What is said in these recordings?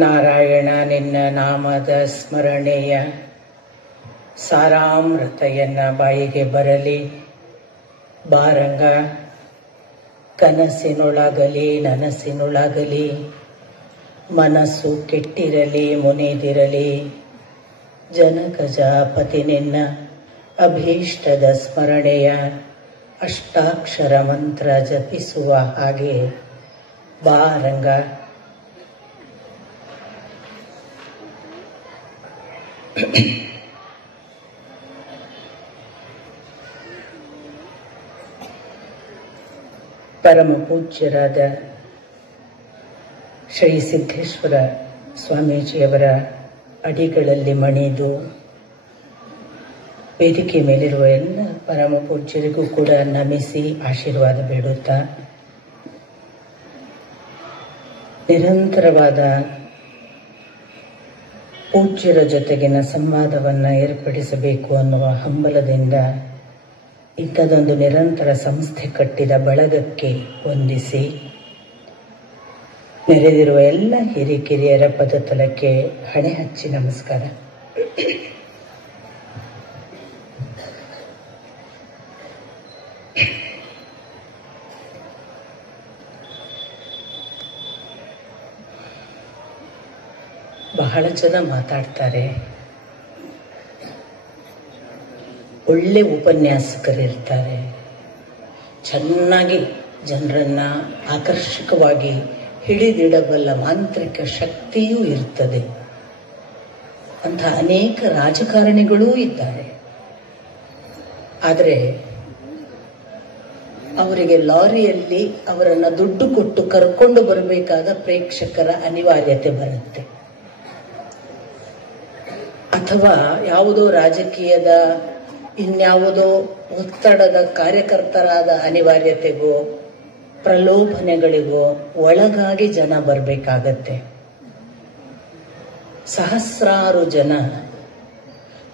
ನಾರಾಯಣ ನಿನ್ನ ನಾಮದ ಸ್ಮರಣೆಯ ಸಾರಾಮೃತೆಯನ್ನ ಬಾಯಿಗೆ ಬರಲಿ ಬಾರಂಗ. ಕನಸಿನೊಳಗಲಿ ನನಸಿನೊಳಗಲಿ ಮನಸ್ಸು ಕೆಟ್ಟಿರಲಿ ಮುನಿದಿರಲಿ, ಜನಕಜಾಪತಿ ನಿನ್ನ ಅಭೀಷ್ಟದ ಸ್ಮರಣೆಯ ಅಷ್ಟಾಕ್ಷರ ಮಂತ್ರ ಜಪಿಸುವ ಹಾಗೆ ಬಾರಂಗ. ಪರಮ ಪೂಜ್ಯರಾದ ಶ್ರೀ ಸಿದ್ದೇಶ್ವರ ಸ್ವಾಮೀಜಿಯವರ ಅಡಿಗಳಲ್ಲಿ ಮಣಿದು ವೇದಿಕೆ ಮೇಲಿರುವ ಎಲ್ಲ ಪರಮ ಪೂಜ್ಯರಿಗೂ ಕೂಡ ನಮಿಸಿ ಆಶೀರ್ವಾದ ಬೇಡುತ್ತಾ, ನಿರಂತರವಾದ ಪೂಜ್ಯರ ಜೊತೆಗಿನ ಸಂವಾದವನ್ನು ಏರ್ಪಡಿಸಬೇಕು ಅನ್ನುವ ಹಂಬಲದಿಂದ ಇಂಥದೊಂದು ನಿರಂತರ ಸಂಸ್ಥೆ ಕಟ್ಟಿದ ಬಳಗಕ್ಕೆ ವಂದಿಸಿ, ನೆರೆದಿರುವ ಎಲ್ಲ ಹಿರಿಕಿರಿಯರ ಪದತಲಕ್ಕೆ ಹಣೆ ಹಚ್ಚಿ ನಮಸ್ಕಾರ. ಬಹಳ ಜನ ಮಾತಾಡ್ತಾರೆ, ಒಳ್ಳೆ ಉಪನ್ಯಾಸಕರಿರ್ತಾರೆ, ಚೆನ್ನಾಗಿ ಜನರನ್ನ ಆಕರ್ಷಕವಾಗಿ ಹಿಡಿದಿಡಬಲ್ಲ ಮಾಂತ್ರಿಕ ಶಕ್ತಿಯೂ ಇರ್ತದೆ ಅಂತ ಅನೇಕ ರಾಜಕಾರಣಿಗಳೂ ಇದ್ದಾರೆ. ಆದರೆ ಅವರಿಗೆ ಲಾರಿಯಲ್ಲಿ ಅವರನ್ನು ದುಡ್ಡು ಕೊಟ್ಟು ಕರ್ಕೊಂಡು ಬರಬೇಕಾದ ಪ್ರೇಕ್ಷಕರ ಅನಿವಾರ್ಯತೆ ಬರುತ್ತೆ, ಅಥವಾ ಯಾವುದೋ ರಾಜಕೀಯದ ಇನ್ಯಾವುದೋ ಒತ್ತಡದ ಕಾರ್ಯಕರ್ತರಾದ ಅನಿವಾರ್ಯತೆಗೋ ಪ್ರಲೋಭನೆಗಳಿಗೋ ಒಳಗಾಗಿ ಜನ ಬರಬೇಕಾಗತ್ತೆ. ಸಹಸ್ರಾರು ಜನ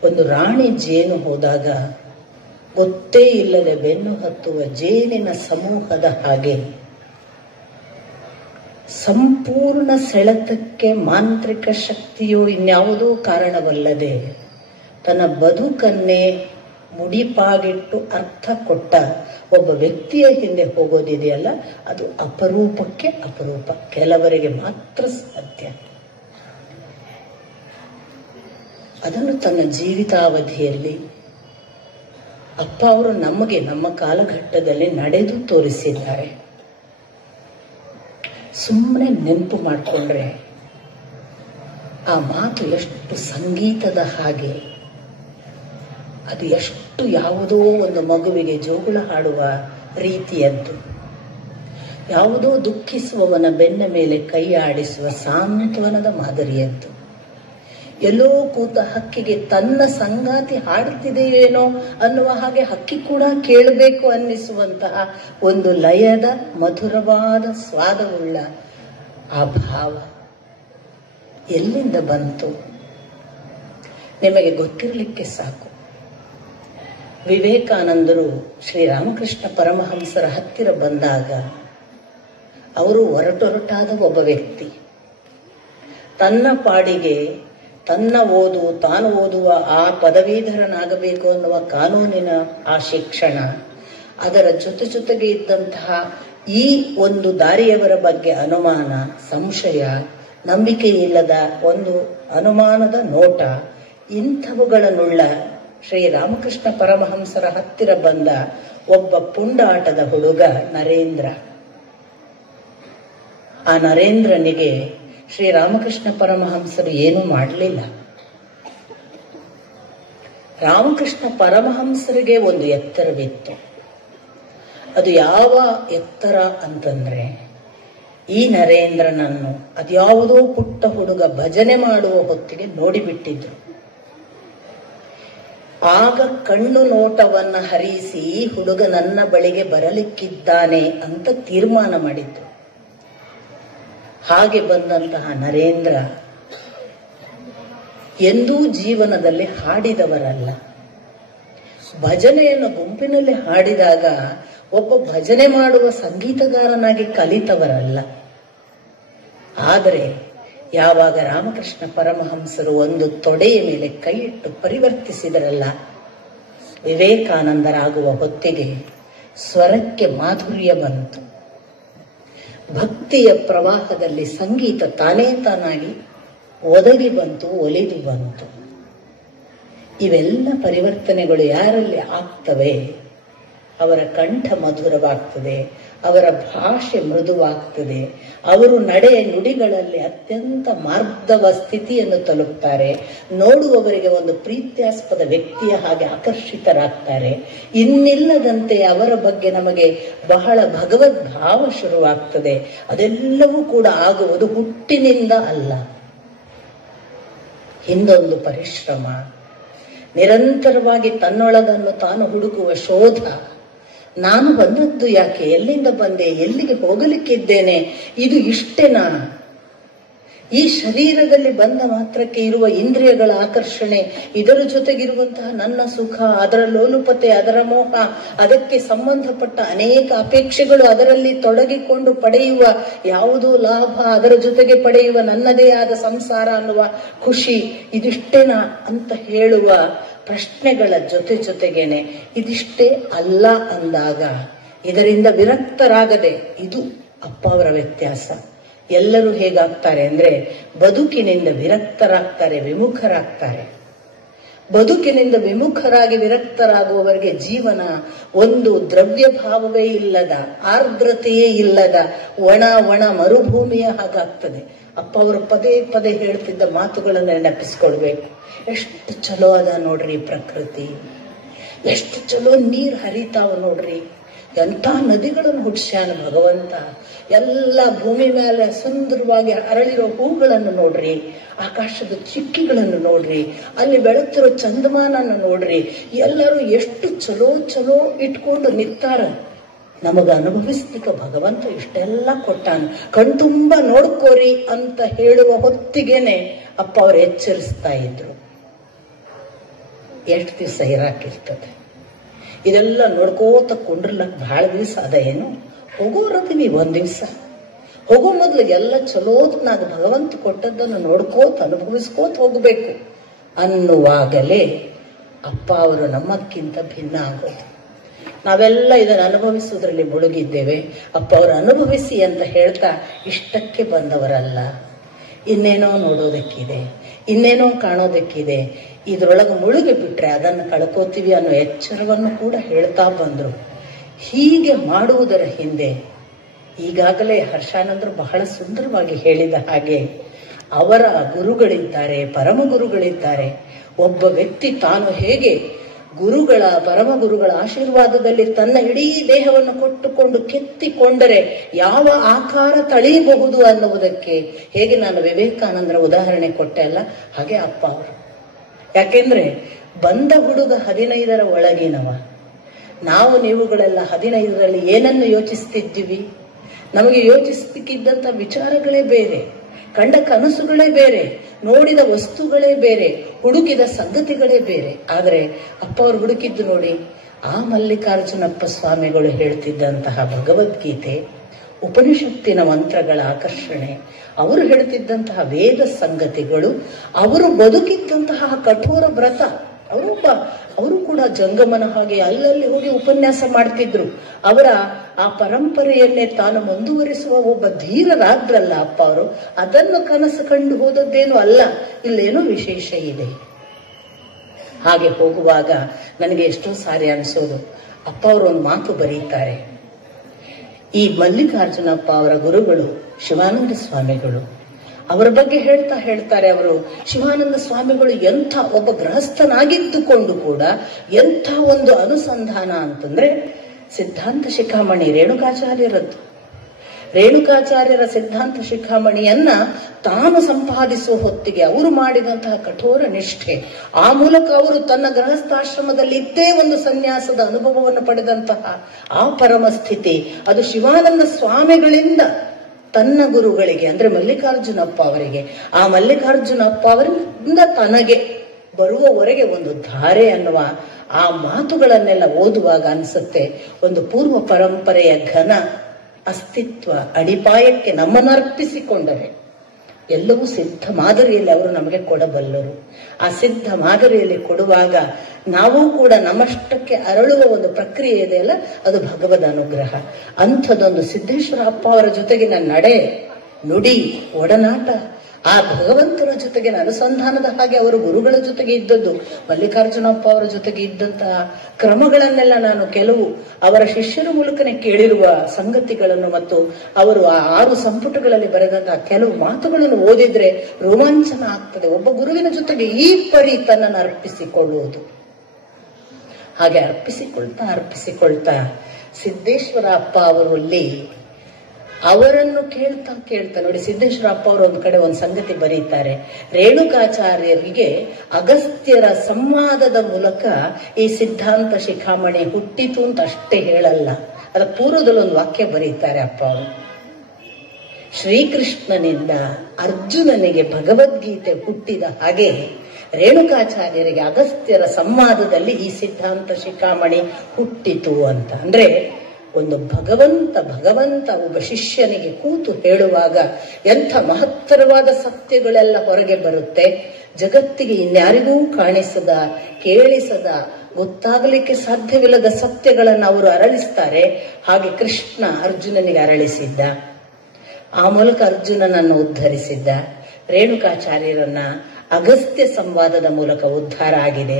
ಒಂದು ರಾಣಿ ಜೇನು ಹೋದಾಗ ಗೊತ್ತೇ ಇಲ್ಲದೆ ಬೆನ್ನು ಹತ್ತುವ ಜೇನಿನ ಸಮೂಹದ ಹಾಗೆ ಸಂಪೂರ್ಣ ಸೆಳೆತಕ್ಕೆ ಮಾಂತ್ರಿಕ ಶಕ್ತಿಯೋ ಇನ್ಯಾವುದೋ ಕಾರಣವಲ್ಲದೆ ತನ್ನ ಬದುಕನ್ನೇ ಮುಡಿಪಾಗಿಟ್ಟು ಅರ್ಥ ಕೊಟ್ಟ ಒಬ್ಬ ವ್ಯಕ್ತಿಯ ಹಿಂದೆ ಹೋಗೋದಿದೆಯಲ್ಲ, ಅದು ಅಪರೂಪಕ್ಕೆ ಅಪರೂಪ, ಕೆಲವರಿಗೆ ಮಾತ್ರ ಸಾಧ್ಯ. ಅದನ್ನು ತನ್ನ ಜೀವಿತಾವಧಿಯಲ್ಲಿ ಅಪ್ಪ ಅವರು ನಮಗೆ ನಮ್ಮ ಕಾಲಘಟ್ಟದಲ್ಲಿ ನಡೆದು ತೋರಿಸಿದ್ದಾರೆ. ಸುಮ್ಮನೆ ನೆನಪು ಮಾಡಿಕೊಂಡ್ರೆ ಆ ಮಾತು ಎಷ್ಟು ಸಂಗೀತದ ಹಾಗೆ, ಅದು ಎಷ್ಟು ಯಾವುದೋ ಒಂದು ಮಗುವಿಗೆ ಜೋಗುಳ ಹಾಡುವ ರೀತಿಯದ್ದು, ಯಾವುದೋ ದುಃಖಿಸುವವನ ಬೆನ್ನ ಮೇಲೆ ಕೈ ಆಡಿಸುವ ಸಾಂತ್ವನದ ಮಾದರಿಯದ್ದು, ಎಲ್ಲೋ ಕೂತ ಹಕ್ಕಿಗೆ ತನ್ನ ಸಂಗಾತಿ ಹಾಡುತ್ತಿದೆಯೇನೋ ಅನ್ನುವ ಹಾಗೆ ಹಕ್ಕಿ ಕೂಡ ಕೇಳಬೇಕು ಅನ್ನಿಸುವಂತಹ ಒಂದು ಲಯದ ಮಧುರವಾದ ಸ್ವಾದವುಳ್ಳ ಆ ಭಾವ ಎಲ್ಲಿಂದ ಬಂತು? ನಿಮಗೆ ಗೊತ್ತಿರಲಿಕ್ಕೆ ಸಾಕು. ವಿವೇಕಾನಂದರು ಶ್ರೀರಾಮಕೃಷ್ಣ ಪರಮಹಂಸರ ಹತ್ತಿರ ಬಂದಾಗ ಅವರು ಒರಟೊರಟಾದ ಒಬ್ಬ ವ್ಯಕ್ತಿ. ತನ್ನ ಪಾಡಿಗೆ ತಾನು ಓದುವ ಆ ಪದವೀಧರನಾಗಬೇಕು ಅನ್ನುವ ಕಾನೂನಿನ ಆ ಶಿಕ್ಷಣ, ಅದರ ಜೊತೆಗೆ ಇದ್ದಂತಹ ಈ ಒಂದು ದಾರಿಯವರ ಬಗ್ಗೆ ಅನುಮಾನ, ಸಂಶಯ, ನಂಬಿಕೆ ಇಲ್ಲದ ಒಂದು ಅನುಮಾನದ ನೋಟ, ಇಂಥವುಗಳನ್ನುಳ್ಳ ಶ್ರೀರಾಮಕೃಷ್ಣ ಪರಮಹಂಸರ ಹತ್ತಿರ ಬಂದ ಒಬ್ಬ ಪುಂಡಾಟದ ಹುಡುಗ ನರೇಂದ್ರ. ಆ ನರೇಂದ್ರನಿಗೆ ಶ್ರೀರಾಮಕೃಷ್ಣ ಪರಮಹಂಸರು ಏನೂ ಮಾಡಲಿಲ್ಲ. ರಾಮಕೃಷ್ಣ ಪರಮಹಂಸರಿಗೆ ಒಂದು ಎತ್ತರವಿತ್ತು. ಅದು ಯಾವ ಎತ್ತರ ಅಂತಂದ್ರೆ, ಈ ನರೇಂದ್ರನನ್ನು ಅದ್ಯಾವುದೋ ಪುಟ್ಟ ಹುಡುಗ ಭಜನೆ ಮಾಡುವ ಹೊತ್ತಿಗೆ ನೋಡಿಬಿಟ್ಟಿದ್ರು. ಆಗ ಕಣ್ಣು ನೋಟವನ್ನ ಹರಿಸಿ ಈ ಹುಡುಗ ನನ್ನ ಬಳಿಗೆ ಬರಲಿಕ್ಕಿದ್ದಾನೆ ಅಂತ ತೀರ್ಮಾನ ಮಾಡಿದ್ರು. ಹಾಗೆ ಬಂದಂತಹ ನರೇಂದ್ರ ಎಂದೂ ಜೀವನದಲ್ಲಿ ಹಾಡಿದವರಲ್ಲ. ಭಜನೆಯನ್ನು ಗುಂಪಿನಲ್ಲಿ ಹಾಡಿದಾಗ ಒಬ್ಬ ಭಜನೆ ಮಾಡುವ ಸಂಗೀತಗಾರನಾಗಿ ಕಲಿತವರಲ್ಲ. ಆದರೆ ಯಾವಾಗ ರಾಮಕೃಷ್ಣ ಪರಮಹಂಸರು ಒಂದು ತೊಡೆಯ ಮೇಲೆ ಕೈ ಇಟ್ಟು ಪರಿವರ್ತಿಸಿದರಲ್ಲ, ವಿವೇಕಾನಂದರಾಗುವ ಹೊತ್ತಿಗೆ ಸ್ವರಕ್ಕೆ ಮಾಧುರ್ಯ ಬಂತು. ಭಕ್ತಿಯ ಪ್ರವಾಹದಲ್ಲಿ ಸಂಗೀತ ತಾನೇ ತಾನಾಗಿ ಒದಗಿ ಬಂತು, ಒಲಿದು ಬಂತು. ಇವೆಲ್ಲ ಪರಿವರ್ತನೆಗಳು ಯಾರಲ್ಲಿ ಆಗ್ತವೆ? ಅವರ ಕಂಠ ಮಧುರವಾಗ್ತದೆ, ಅವರ ಭಾಷೆ ಮೃದುವಾಗ್ತದೆ, ಅವರು ನಡೆ ನುಡಿಗಳಲ್ಲಿ ಅತ್ಯಂತ ಮಾರ್ಧವ ಸ್ಥಿತಿಯನ್ನು ತಲುಪ್ತಾರೆ. ನೋಡುವವರಿಗೆ ಒಂದು ಪ್ರೀತ್ಯಾಸ್ಪದ ವ್ಯಕ್ತಿಯ ಹಾಗೆ ಆಕರ್ಷಿತರಾಗ್ತಾರೆ. ಇನ್ನಿಲ್ಲದಂತೆ ಅವರ ಬಗ್ಗೆ ನಮಗೆ ಬಹಳ ಭಗವದ್ ಭಾವ ಶುರುವಾಗ್ತದೆ. ಅದೆಲ್ಲವೂ ಕೂಡ ಆಗುವುದು ಹುಟ್ಟಿನಿಂದ ಅಲ್ಲ, ಹಿಂದೊಂದು ಪರಿಶ್ರಮ, ನಿರಂತರವಾಗಿ ತನ್ನೊಳಗನ್ನು ತಾನು ಹುಡುಕುವ ಶೋಧ. ನಾನು ಬಂದದ್ದು ಯಾಕೆ, ಎಲ್ಲಿಂದ ಬಂದೆ, ಎಲ್ಲಿಗೆ ಹೋಗಲಿಕ್ಕಿದ್ದೇನೆ, ಇದು ಇಷ್ಟೇನಾ? ಈ ಶರೀರದಲ್ಲಿ ಬಂದ ಮಾತ್ರಕ್ಕೆ ಇರುವ ಇಂದ್ರಿಯಗಳ ಆಕರ್ಷಣೆ, ಇದರ ಜೊತೆಗಿರುವಂತಹ ನನ್ನ ಸುಖ, ಅದರ ಲೋಲುಪತೆ, ಅದರ ಮೋಹ, ಅದಕ್ಕೆ ಸಂಬಂಧಪಟ್ಟ ಅನೇಕ ಅಪೇಕ್ಷೆಗಳು, ಅದರಲ್ಲಿ ತೊಡಗಿಕೊಂಡು ಪಡೆಯುವ ಯಾವುದೋ ಲಾಭ, ಅದರ ಜೊತೆಗೆ ಪಡೆಯುವ ನನ್ನದೇ ಆದ ಸಂಸಾರ ಅನ್ನುವ ಖುಷಿ, ಇದಿಷ್ಟೇನಾ ಅಂತ ಹೇಳುವ ಪ್ರಶ್ನೆಗಳ ಜೊತೆಗೇನೆ ಇದಿಷ್ಟೇ ಅಲ್ಲ ಅಂದಾಗ ಇದರಿಂದ ವಿರಕ್ತರಾಗದೆ, ಇದು ಅಪ್ಪ ಅವರ ವ್ಯತ್ಯಾಸ. ಎಲ್ಲರೂ ಹೇಗಾಗ್ತಾರೆ ಅಂದ್ರೆ ಬದುಕಿನಿಂದ ವಿರಕ್ತರಾಗ್ತಾರೆ, ವಿಮುಖರಾಗ್ತಾರೆ. ಬದುಕಿನಿಂದ ವಿಮುಖರಾಗಿ ವಿರಕ್ತರಾಗುವವರಿಗೆ ಜೀವನ ಒಂದು ದ್ರವ್ಯ ಭಾವವೇ ಇಲ್ಲದ, ಆರ್ದ್ರತೆಯೇ ಇಲ್ಲದ ಒಣ ಮರುಭೂಮಿಯ ಹಾಗಾಗ್ತದೆ. ಅಪ್ಪ ಅವರು ಪದೇ ಪದೇ ಹೇಳ್ತಿದ್ದ ಮಾತುಗಳನ್ನು ನೆನಪಿಸ್ಕೊಳ್ಬೇಕು. ಎಷ್ಟು ಚಲೋ ಅದ ನೋಡ್ರಿ ಪ್ರಕೃತಿ, ಎಷ್ಟು ಚಲೋ ನೀರ್ ಹರಿತಾವ ನೋಡ್ರಿ, ಎಂಥ ನದಿಗಳನ್ನು ಹುಡ್ಸ್ಯಾನ ಭಗವಂತ, ಎಲ್ಲ ಭೂಮಿ ಮೇಲೆ ಸುಂದರವಾಗಿ ಅರಳಿರೋ ಹೂಗಳನ್ನು ನೋಡ್ರಿ, ಆಕಾಶದ ಚಿಕ್ಕಿಗಳನ್ನು ನೋಡ್ರಿ, ಅಲ್ಲಿ ಬೆಳಗ್ತಿರೋ ಚಂದಮಾನನ್ನು ನೋಡ್ರಿ, ಎಲ್ಲರೂ ಎಷ್ಟು ಚಲೋ ಚಲೋ ಇಟ್ಕೊಂಡು ನಿಂತಾರ. ನಮಗ ಅನುಭವಿಸ್ಲಿಕ್ಕೆ ಭಗವಂತ ಇಷ್ಟೆಲ್ಲ ಕೊಟ್ಟಾನ, ಕಣ್ತುಂಬ ನೋಡ್ಕೋರಿ ಅಂತ ಹೇಳುವ ಹೊತ್ತಿಗೆನೆ ಅಪ್ಪ ಅವ್ರು ಎಚ್ಚರಿಸ್ತಾ ಇದ್ರು. ಎಷ್ಟು ದಿವಸ ಇರಾಕಿರ್ತದೆ ಇದೆಲ್ಲ ನೋಡ್ಕೋತ ಕೊಂಡ್ರಲಕ್ ಬಹಳ ದಿವಸ ಅದ ಏನು? ಹೋಗೋರದೀವಿ ಒಂದ್ ದಿವಸ, ಹೋಗೋ ಮೊದ್ಲು ಎಲ್ಲ ಚಲೋತ್ನಾಗ ಭಗವಂತ ಕೊಟ್ಟದ್ದನ್ನು ನೋಡ್ಕೋತ ಅನುಭವಿಸ್ಕೋತ ಹೋಗ್ಬೇಕು ಅನ್ನುವಾಗಲೇ ಅಪ್ಪ ಅವರು ನಮ್ಮಕ್ಕಿಂತ ಭಿನ್ನ ಆಗೋದು. ನಾವೆಲ್ಲ ಇದನ್ನು ಅನುಭವಿಸುವುದರಲ್ಲಿ ಮುಳುಗಿದ್ದೇವೆ. ಅಪ್ಪ ಅವರು ಅನುಭವಿಸಿ ಅಂತ ಹೇಳ್ತಾ ಇಷ್ಟಕ್ಕೆ ಬಂದವರಲ್ಲ, ಇನ್ನೇನೋ ನೋಡೋದಕ್ಕಿದೆ, ಇನ್ನೇನೋ ಕಾಣೋದಕ್ಕಿದೆ, ಇದ್ರೊಳಗೆ ಮುಳುಗಿ ಬಿಟ್ರೆ ಅದನ್ನು ಕಳ್ಕೋತೀವಿ ಅನ್ನೋ ಎಚ್ಚರವನ್ನು ಕೂಡ ಹೇಳ್ತಾ ಬಂದ್ರು. ಹೀಗೆ ಮಾಡುವುದರ ಹಿಂದೆ ಈಗಾಗಲೇ ಹರ್ಷಾನಂದರು ಬಹಳ ಸುಂದರವಾಗಿ ಹೇಳಿದ ಹಾಗೆ ಅವರ ಗುರುಗಳಿದ್ದಾರೆ, ಪರಮ ಗುರುಗಳಿದ್ದಾರೆ. ಒಬ್ಬ ವ್ಯಕ್ತಿ ತಾನು ಹೇಗೆ ಗುರುಗಳ, ಪರಮ ಗುರುಗಳ ಆಶೀರ್ವಾದದಲ್ಲಿ ತನ್ನ ಇಡೀ ದೇಹವನ್ನು ಕೊಟ್ಟುಕೊಂಡು ಕೆತ್ತಿಕೊಂಡರೆ ಯಾವ ಆಕಾರ ತಳೆಯಬಹುದು ಅನ್ನುವುದಕ್ಕೆ ಹೇಗೆ ನಾನು ವಿವೇಕಾನಂದರ ಉದಾಹರಣೆ ಕೊಟ್ಟೆ ಅಲ್ಲ, ಹಾಗೆ ಅಪ್ಪ ಅವರು. ಯಾಕೆಂದ್ರೆ ಬಂದ ಹುಡುಗ 15ರ ಒಳಗಿನವ. ನಾವು ನೀವುಗಳೆಲ್ಲ 15ರಲ್ಲಿ ಏನನ್ನು ಯೋಚಿಸ್ತಿದ್ದೀವಿ? ನಮಗೆ ಯೋಚಿಸ್ಲಿಕ್ಕಿದ್ದಂತ ವಿಚಾರಗಳೇ ಬೇರೆ, ಕಂಡ ಕನಸುಗಳೇ ಬೇರೆ, ನೋಡಿದ ವಸ್ತುಗಳೇ ಬೇರೆ, ಹುಡುಕಿದ ಸಂಗತಿಗಳೇ ಬೇರೆ. ಆದರೆ ಅಪ್ಪ ಅವರು ಹುಡುಕಿದ್ದು ನೋಡಿ, ಆ ಮಲ್ಲಿಕಾರ್ಜುನಪ್ಪ ಸ್ವಾಮಿಗಳು ಹೇಳ್ತಿದ್ದಂತಹ ಭಗವದ್ಗೀತೆ, ಉಪನಿಷತ್ತಿನ ಮಂತ್ರಗಳ ಆಕರ್ಷಣೆ, ಅವರು ಹೇಳ್ತಿದ್ದಂತಹ ವೇದ ಸಂಗತಿಗಳು, ಅವರು ಬದುಕಿದ್ದಂತಹ ಕಠೋರ ವ್ರತ. ಅವರು ಕೂಡ ಜಂಗಮನ ಹಾಗೆ ಅಲ್ಲಲ್ಲಿ ಹೋಗಿ ಉಪನ್ಯಾಸ ಮಾಡ್ತಿದ್ರು. ಅವರ ಆ ಪರಂಪರೆಯನ್ನೇ ತಾನು ಮುಂದುವರಿಸುವ ಒಬ್ಬ ಧೀರರಾದ್ರಲ್ಲ ಅಪ್ಪ ಅವರು. ಅದನ್ನು ಕನಸು ಕಂಡು ಹೋದದ್ದೇನು ಅಲ್ಲ, ಇಲ್ಲೇನೋ ವಿಶೇಷ ಇದೆ. ಹಾಗೆ ಹೋಗುವಾಗ ನನಗೆ ಎಷ್ಟೋ ಸಾರಿ ಅನಿಸೋದು, ಅಪ್ಪ ಅವರು ಒಂದು ಮಾತು ಬರೀತಾರೆ. ಈ ಮಲ್ಲಿಕಾರ್ಜುನಪ್ಪ ಅವರ ಗುರುಗಳು ಶಿವಾನಂದ ಸ್ವಾಮಿಗಳು, ಅವರ ಬಗ್ಗೆ ಹೇಳ್ತಾರೆ ಅವರು, ಶಿವಾನಂದ ಸ್ವಾಮಿಗಳು ಎಂಥ ಒಬ್ಬ ಗೃಹಸ್ಥನಾಗಿದ್ದುಕೊಂಡು ಕೂಡ ಎಂಥ ಒಂದು ಅನುಸಂಧಾನ ಅಂತಂದ್ರೆ, ಸಿದ್ಧಾಂತ ಶಿಖಾಮಣಿ ರೇಣುಕಾಚಾರ್ಯರದ್ದು. ರೇಣುಕಾಚಾರ್ಯರ ಸಿದ್ಧಾಂತ ಶಿಖಾಮಣಿಯನ್ನ ತಾನು ಸಂಪಾದಿಸುವ ಹೊತ್ತಿಗೆ ಅವರು ಮಾಡಿದಂತಹ ಕಠೋರ ನಿಷ್ಠೆ, ಆ ಮೂಲಕ ಅವರು ತನ್ನ ಗೃಹಸ್ಥಾಶ್ರಮದಲ್ಲಿ ಇದ್ದೇ ಒಂದು ಸನ್ಯಾಸದ ಅನುಭವವನ್ನು ಪಡೆದಂತಹ ಆ ಪರಮ ಸ್ಥಿತಿ, ಅದು ಶಿವಾನಂದ ಸ್ವಾಮಿಗಳಿಂದ ತನ್ನ ಗುರುಗಳಿಗೆ ಅಂದ್ರೆ ಮಲ್ಲಿಕಾರ್ಜುನಪ್ಪ ಅವರಿಗೆ, ಆ ಮಲ್ಲಿಕಾರ್ಜುನಪ್ಪ ಅವರಿಂದ ತನಗೆ ಬರುವವರೆಗೆ ಒಂದು ಧಾರೆ ಅನ್ನುವ ಆ ಮಾತುಗಳನ್ನೆಲ್ಲ ಓದುವಾಗ ಅನ್ಸುತ್ತೆ, ಒಂದು ಪೂರ್ವ ಪರಂಪರೆಯ ಘನ ಅಸ್ತಿತ್ವ ಅಡಿಪಾಯಕ್ಕೆ ನಮ್ಮನ್ನರ್ಪಿಸಿಕೊಂಡರೆ ಎಲ್ಲವೂ ಸಿದ್ಧ ಮಾದರಿಯಲ್ಲಿ ಅವರು ನಮಗೆ ಕೊಡಬಲ್ಲರು. ಆ ಸಿದ್ಧ ಮಾದರಿಯಲ್ಲಿ ಕೊಡುವಾಗ ನಾವು ಕೂಡ ನಮ್ಮಷ್ಟಕ್ಕೆ ಅರಳುವ ಒಂದು ಪ್ರಕ್ರಿಯೆ ಇದೆಯಲ್ಲ, ಅದು ಭಗವದ್ ಅನುಗ್ರಹ. ಅಂಥದ್ದೊಂದು ಸಿದ್ದೇಶ್ವರ ಅಪ್ಪ ಅವರ ಜೊತೆಗಿನ ನಡೆ, ನುಡಿ, ಒಡನಾಟ, ಆ ಭಗವಂತನ ಜೊತೆಗಿನ ಅನುಸಂಧಾನದ ಹಾಗೆ ಅವರು ಗುರುಗಳ ಜೊತೆಗೆ ಇದ್ದದ್ದು, ಮಲ್ಲಿಕಾರ್ಜುನಪ್ಪ ಅವರ ಜೊತೆಗೆ ಇದ್ದಂತಹ ಕ್ರಮಗಳನ್ನೆಲ್ಲ ನಾನು ಕೆಲವು ಅವರ ಶಿಷ್ಯರ ಮೂಲಕನೇ ಕೇಳಿರುವ ಸಂಗತಿಗಳನ್ನು ಮತ್ತು ಅವರು ಆ 6 ಸಂಪುಟಗಳಲ್ಲಿ ಬರೆದಂತಹ ಕೆಲವು ಮಾತುಗಳನ್ನು ಓದಿದ್ರೆ ರೋಮಾಂಚನ ಆಗ್ತದೆ. ಒಬ್ಬ ಗುರುವಿನ ಜೊತೆಗೆ ಈ ಪರಿ ತನ್ನನ್ನು ಅರ್ಪಿಸಿಕೊಳ್ಳುವುದು. ಹಾಗೆ ಅರ್ಪಿಸಿಕೊಳ್ತಾ ಸಿದ್ದೇಶ್ವರ ಅಪ್ಪ ಅವರಲ್ಲಿ ಅವರನ್ನು ಕೇಳ್ತಾ ನೋಡಿ, ಸಿದ್ದೇಶ್ವರ ಅಪ್ಪ ಅವರು ಒಂದು ಕಡೆ ಒಂದು ಸಂಗತಿ ಬರೀತಾರೆ. ರೇಣುಕಾಚಾರ್ಯರಿಗೆ ಅಗಸ್ತ್ಯರ ಸಂವಾದದ ಮೂಲಕ ಈ ಸಿದ್ಧಾಂತ ಶಿಖಾಮಣಿ ಹುಟ್ಟಿತು ಅಂತ ಅಷ್ಟೇ ಹೇಳಲ್ಲ, ಅದರ ಪೂರ್ವದಲ್ಲಿ ಒಂದು ವಾಕ್ಯ ಬರೀತಾರೆ ಅಪ್ಪ ಅವರು. ಶ್ರೀಕೃಷ್ಣನಿಂದ ಅರ್ಜುನನಿಗೆ ಭಗವದ್ಗೀತೆ ಹುಟ್ಟಿದ ಹಾಗೆ ರೇಣುಕಾಚಾರ್ಯರಿಗೆ ಅಗಸ್ತ್ಯರ ಸಂವಾದದಲ್ಲಿ ಈ ಸಿದ್ಧಾಂತ ಶಿಖಾಮಣಿ ಹುಟ್ಟಿತು ಅಂತ. ಅಂದ್ರೆ ಒಂದು ಭಗವಂತ ಒಬ್ಬ ಶಿಷ್ಯನಿಗೆ ಕೂತು ಹೇಳುವಾಗ ಎಂಥ ಮಹತ್ತರವಾದ ಸತ್ಯಗಳೆಲ್ಲ ಹೊರಗೆ ಬರುತ್ತೆ. ಜಗತ್ತಿಗೆ ಇನ್ಯಾರಿಗೂ ಕಾಣಿಸದ, ಕೇಳಿಸದ, ಗೊತ್ತಾಗಲಿಕ್ಕೆ ಸಾಧ್ಯವಿಲ್ಲದ ಸತ್ಯಗಳನ್ನು ಅವರು ಅರಳಿಸ್ತಾರೆ. ಹಾಗೆ ಕೃಷ್ಣ ಅರ್ಜುನನಿಗೆ ಅರಳಿಸಿದ್ದ, ಆ ಮೂಲಕ ಅರ್ಜುನನನ್ನು ಉದ್ಧರಿಸಿದ್ದ. ರೇಣುಕಾಚಾರ್ಯರನ್ನ ಅಗಸ್ತ್ಯ ಸಂವಾದದ ಮೂಲಕ ಉದ್ಧಾರ ಆಗಿದೆ.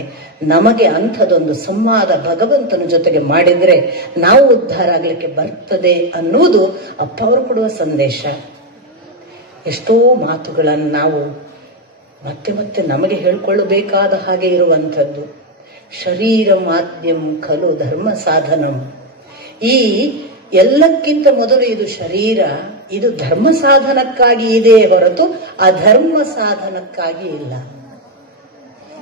ನಮಗೆ ಅಂಥದೊಂದು ಸಂವಾದ ಭಗವಂತನ ಜೊತೆಗೆ ಮಾಡಿದ್ರೆ ನಾವು ಉದ್ಧಾರ ಆಗ್ಲಿಕ್ಕೆ ಬರ್ತದೆ ಅನ್ನುವುದು ಅಪ್ಪ ಅವರು ಕೊಡುವ ಸಂದೇಶ. ಎಷ್ಟೋ ಮಾತುಗಳನ್ನು ನಾವು ಮತ್ತೆ ನಮಗೆ ಹೇಳ್ಕೊಳ್ಳಬೇಕಾದ ಹಾಗೆ ಇರುವಂಥದ್ದು. ಶರೀರ ಮಾಧ್ಯಮ ಖಲು ಧರ್ಮ ಸಾಧನಂ. ಈ ಎಲ್ಲಕ್ಕಿಂತ ಮೊದಲು ಇದು ಶರೀರ, ಇದು ಧರ್ಮ ಸಾಧನಕ್ಕಾಗಿ ಇದೆ ಹೊರತು ಅಧರ್ಮ ಸಾಧನಕ್ಕಾಗಿ ಇಲ್ಲ.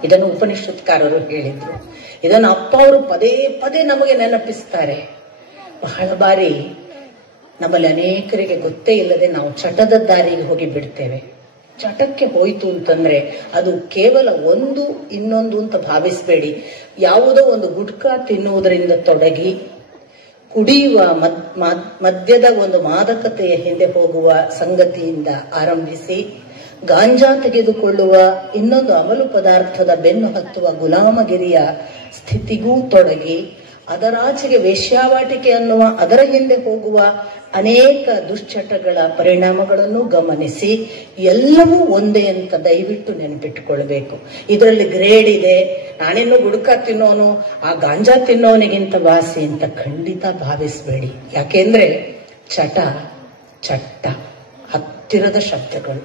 ಇದನ್ನು ಉಪನಿಷತ್ಕಾರರು ಹೇಳಿದ್ರು. ಇದನ್ನು ಅಪ್ಪ ಅವರು ಪದೇ ನಮಗೆ ನೆನಪಿಸ್ತಾರೆ. ಬಹಳ ಬಾರಿ ನಮ್ಮಲ್ಲಿ ಅನೇಕರಿಗೆ ಗೊತ್ತೇ ಇಲ್ಲದೆ ನಾವು ಚಟದ ದಾರಿಗೆ ಹೋಗಿ ಬಿಡ್ತೇವೆ. ಚಟಕ್ಕೆ ಹೋಯ್ತು ಅಂತಂದ್ರೆ ಅದು ಕೇವಲ ಒಂದು ಇನ್ನೊಂದು ಅಂತ ಭಾವಿಸಬೇಡಿ. ಯಾವುದೋ ಒಂದು ಗುಟ್ಕಾ ತಿನ್ನುವುದರಿಂದ ತೊಡಗಿ, ಕುಡಿಯುವ ಮದ್ಯದ ಒಂದು ಮಾದಕತೆಯ ಹಿಂದೆ ಹೋಗುವ ಸಂಗತಿಯಿಂದ ಆರಂಭಿಸಿ, ಗಾಂಜಾ ತೆಗೆದುಕೊಳ್ಳುವ ಇನ್ನೊಂದು ಅಮಲು ಪದಾರ್ಥದ ಬೆನ್ನು ಹತ್ತುವ ಗುಲಾಮಗಿರಿಯ ಸ್ಥಿತಿಗೂ ತೊಡಗಿ, ಅದರಾಚೆಗೆ ವೇಶ್ಯಾವಾಟಿಕೆ ಅನ್ನುವ ಅದರ ಹಿಂದೆ ಹೋಗುವ ಅನೇಕ ದುಶ್ಚಟಗಳ ಪರಿಣಾಮಗಳನ್ನು ಗಮನಿಸಿ, ಎಲ್ಲವೂ ಒಂದೇ ಅಂತ ದಯವಿಟ್ಟು ನೆನಪಿಟ್ಟುಕೊಳ್ಬೇಕು. ಇದರಲ್ಲಿ ಗ್ರೇಡ್ ಇದೆ. ನಾನಿನ್ನು ಗುಡುಕ ತಿನ್ನೋನು ಆ ಗಾಂಜಾ ತಿನ್ನೋನಿಗಿಂತ ವಾಸಿ ಅಂತ ಖಂಡಿತ ಭಾವಿಸಬೇಡಿ. ಯಾಕೆಂದ್ರೆ ಚಟ್ಟ ಹತ್ತಿರದ ಶಬ್ದಗಳು.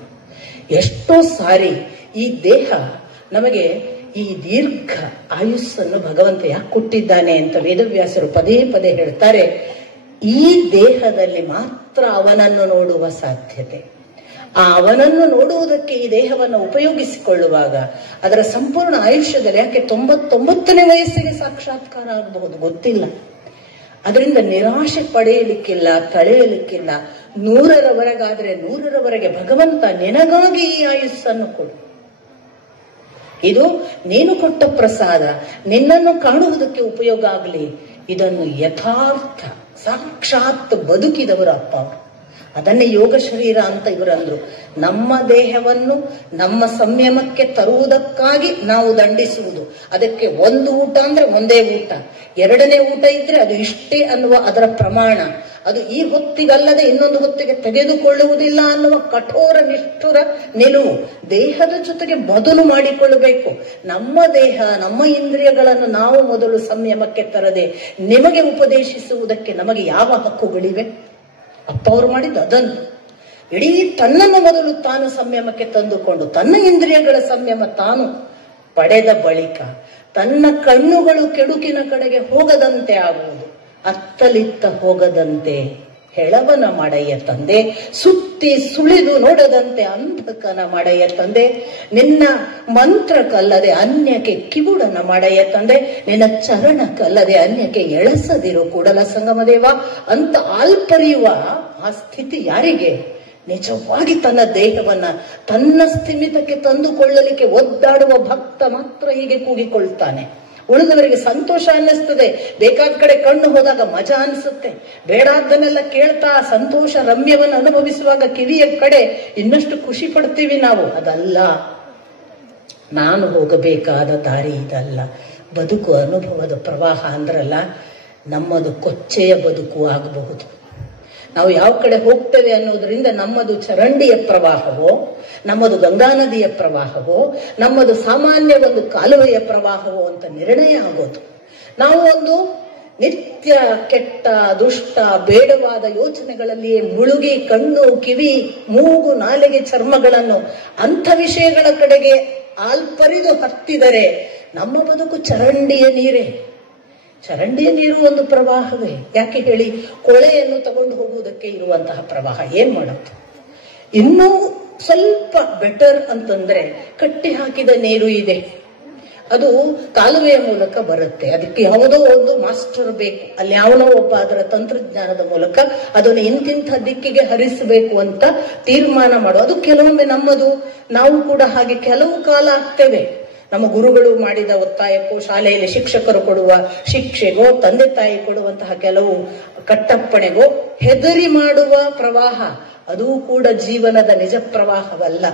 ಎಷ್ಟೋ ಸಾರಿ ಈ ದೇಹ ನಮಗೆ ಈ ದೀರ್ಘ ಆಯುಸ್ಸನ್ನು ಭಗವಂತ ಯಾಕೆ ಕೊಟ್ಟಿದ್ದಾನೆ ಅಂತ ವೇದವ್ಯಾಸರು ಪದೇ ಹೇಳ್ತಾರೆ. ಈ ದೇಹದಲ್ಲಿ ಮಾತ್ರ ಅವನನ್ನು ನೋಡುವ ಸಾಧ್ಯತೆ. ಆ ಅವನನ್ನು ನೋಡುವುದಕ್ಕೆ ಈ ದೇಹವನ್ನು ಉಪಯೋಗಿಸಿಕೊಳ್ಳುವಾಗ ಅದರ ಸಂಪೂರ್ಣ ಆಯುಷ್ಯದಲ್ಲಿ, ಯಾಕೆ 99ನೇ ವಯಸ್ಸಿಗೆ ಸಾಕ್ಷಾತ್ಕಾರ ಆಗಬಹುದು ಗೊತ್ತಿಲ್ಲ. ಅದರಿಂದ ನಿರಾಶೆ ಪಡೆಯಲಿಕ್ಕಿಲ್ಲ, ತಳೆಯಲಿಕ್ಕಿಲ್ಲ. 100ರವರೆಗಾದ್ರೆ 100ರವರೆಗೆ ಭಗವಂತ ನಿನಗಾಗಿ ಈ ಆಯುಸ್ಸನ್ನು ಕೊಡು. ಇದು ನೀನು ಕೊಟ್ಟ ಪ್ರಸಾದ, ನಿನ್ನನ್ನು ಕಾಣುವುದಕ್ಕೆ ಉಪಯೋಗ ಆಗಲಿ. ಇದನ್ನು ಯಥಾರ್ಥ ಸಾಕ್ಷಾತ್ ಬದುಕಿದವರು ಅಪ್ಪ ಅವರು. ಅದನ್ನೇ ಯೋಗ ಶರೀರ ಅಂತ ಇವರಂದ್ರು. ನಮ್ಮ ದೇಹವನ್ನು ನಮ್ಮ ಸಂಯಮಕ್ಕೆ ತರುವುದಕ್ಕಾಗಿ ನಾವು ದಂಡಿಸುವುದು. ಅದಕ್ಕೆ ಒಂದು ಊಟ ಅಂದ್ರೆ ಒಂದೇ ಊಟ, ಎರಡನೇ ಊಟ ಇದ್ರೆ ಅದು ಇಷ್ಟೇ ಅನ್ನುವ ಅದರ ಪ್ರಮಾಣ, ಅದು ಈ ಹೊತ್ತಿಗಲ್ಲದೆ ಇನ್ನೊಂದು ಹೊತ್ತಿಗೆ ತೆಗೆದುಕೊಳ್ಳುವುದಿಲ್ಲ ಅನ್ನುವ ಕಠೋರ ನಿಷ್ಠುರ ನಿಲುವು ದೇಹದ ಜೊತೆಗೆ ಮೊದಲು ಮಾಡಿಕೊಳ್ಳಬೇಕು. ನಮ್ಮ ದೇಹ, ನಮ್ಮ ಇಂದ್ರಿಯಗಳನ್ನು ನಾವು ಮೊದಲು ಸಂಯಮಕ್ಕೆ ತರದೆ ನಿಮಗೆ ಉಪದೇಶಿಸುವುದಕ್ಕೆ ನಮಗೆ ಯಾವ ಹಕ್ಕುಗಳಿವೆ? ಅಪ್ಪ ಅವರು ಮಾಡಿದ್ದು ಅದನ್ನು. ಇಡೀ ತನ್ನನ್ನು ಮೊದಲು ತಾನು ಸಂಯಮಕ್ಕೆ ತಂದುಕೊಂಡು ತನ್ನ ಇಂದ್ರಿಯಗಳ ಸಂಯಮ ತಾನು ಪಡೆದ ಬಳಿಕ ತನ್ನ ಕಣ್ಣುಗಳು ಕೆಡುಕಿನ ಕಡೆಗೆ ಹೋಗದಂತೆ ಆಗುವುದು, ಅತ್ತಲಿತ್ತ ಹೋಗದಂತೆ ಹೆಳವನ ಮಾಡಯ್ಯ ತಂದೆ, ಸುತ್ತಿ ಸುಳಿದು ನೋಡದಂತೆ ಅಂಧಕನ ಮಾಡಯ್ಯ ತಂದೆ, ನಿನ್ನ ಮಂತ್ರಕ್ಕಲ್ಲದೆ ಅನ್ಯಕ್ಕೆ ಕಿವುಡನ ಮಾಡಯ್ಯ ತಂದೆ, ನಿನ್ನ ಚರಣಕ್ಕಲ್ಲದೆ ಅನ್ಯಕ್ಕೆ ಎಳಸದಿರು ಕೂಡಲ ಸಂಗಮದೇವ ಅಂತ ಆಲ್ಪರಿಯುವ ಆ ಸ್ಥಿತಿ ಯಾರಿಗೆ? ನಿಜವಾಗಿ ತನ್ನ ದೇಹವನ್ನ ತನ್ನ ಸ್ಥಿಮಿತಕ್ಕೆ ತಂದುಕೊಳ್ಳಲಿಕ್ಕೆ ಒದ್ದಾಡುವ ಭಕ್ತ ಮಾತ್ರ ಹೀಗೆ ಕೂಗಿಕೊಳ್ತಾನೆ. ಉಳಿದವರಿಗೆ ಸಂತೋಷ ಅನ್ನಿಸ್ತದೆ. ಬೇಕಾದ ಕಡೆ ಕಣ್ಣು ಹೋದಾಗ ಮಜಾ ಅನಿಸುತ್ತೆ. ಬೇಡಾದ್ದನ್ನೆಲ್ಲ ಕೇಳ್ತಾ ಸಂತೋಷ ರಮ್ಯವನ್ನು ಅನುಭವಿಸುವಾಗ ಕಿವಿಯ ಕಡೆ ಇನ್ನಷ್ಟು ಖುಷಿ ಪಡ್ತೀವಿ ನಾವು. ಅದಲ್ಲ, ನಾನು ಹೋಗಬೇಕಾದ ದಾರಿ ಇದಲ್ಲ. ಬದುಕು ಅನುಭವದ ಪ್ರವಾಹ ಅಂದ್ರಲ್ಲ, ನಮ್ಮದು ಕೊಚ್ಚೆಯ ಬದುಕು ಆಗಬಹುದು. ನಾವು ಯಾವ ಕಡೆ ಹೋಗ್ತೇವೆ ಅನ್ನೋದ್ರಿಂದ ನಮ್ಮದು ಚರಂಡಿಯ ಪ್ರವಾಹವೋ, ನಮ್ಮದು ಗಂಗಾ ನದಿಯ ಪ್ರವಾಹವೋ, ನಮ್ಮದು ಸಾಮಾನ್ಯ ಒಂದು ಕಾಲುವೆಯ ಪ್ರವಾಹವೋ ಅಂತ ನಿರ್ಣಯ ಆಗೋದು. ನಾವು ಒಂದು ನಿತ್ಯ ಕೆಟ್ಟ ದುಷ್ಟ ಬೇಡವಾದ ಯೋಚನೆಗಳಲ್ಲಿಯೇ ಮುಳುಗಿ ಕಣ್ಣು ಕಿವಿ ಮೂಗು ನಾಲಿಗೆ ಚರ್ಮಗಳನ್ನು ಅಂಥ ವಿಷಯಗಳ ಕಡೆಗೆ ಆಲ್ಪರಿದು ಹತ್ತಿದರೆ ನಮ್ಮ ಬದುಕು ಚರಂಡಿಯ ನೀರೇ. ಚರಂಡಿಯ ನೀರು ಒಂದು ಪ್ರವಾಹವೇ. ಯಾಕೆ ಹೇಳಿ? ಕೊಳೆಯನ್ನು ತಗೊಂಡು ಹೋಗುವುದಕ್ಕೆ ಇರುವಂತಹ ಪ್ರವಾಹ. ಏನ್ ಮಾಡೋದು? ಇನ್ನೂ ಸ್ವಲ್ಪ ಬೆಟರ್ ಅಂತಂದ್ರೆ ಕಟ್ಟಿ ಹಾಕಿದ ನೀರು ಇದೆ, ಅದು ಕಾಲುವೆಯ ಮೂಲಕ ಬರುತ್ತೆ. ಅದಕ್ಕೆ ಯಾವುದೋ ಒಂದು ಮಾಸ್ಟರ್ ಬೇಕು, ಅಲ್ಲಿ ಯಾವನೋ ಒಬ್ಬ ಅದರ ತಂತ್ರಜ್ಞಾನದ ಮೂಲಕ ಅದನ್ನು ಇಂತಿಂಥ ದಿಕ್ಕಿಗೆ ಹರಿಸಬೇಕು ಅಂತ ತೀರ್ಮಾನ ಮಾಡೋ. ಅದು ಕೆಲವೊಮ್ಮೆ ನಮ್ಮದು, ನಾವು ಕೂಡ ಹಾಗೆ ಕೆಲವು ಕಾಲ ಆಗ್ತೇವೆ. ನಮ್ಮ ಗುರುಗಳು ಮಾಡಿದ ಒತ್ತಾಯಕ್ಕೋ, ಶಾಲೆಯಲ್ಲಿ ಶಿಕ್ಷಕರು ಕೊಡುವ ಶಿಕ್ಷೆಗೋ, ತಂದೆ ತಾಯಿ ಕೊಡುವಂತಹ ಕೆಲವು ಕಟ್ಟಪ್ಪಣೆಗೋ ಹೆದರಿ ಮಾಡುವ ಪ್ರವಾಹ, ಅದೂ ಕೂಡ ಜೀವನದ ನಿಜ ಪ್ರವಾಹವಲ್ಲ.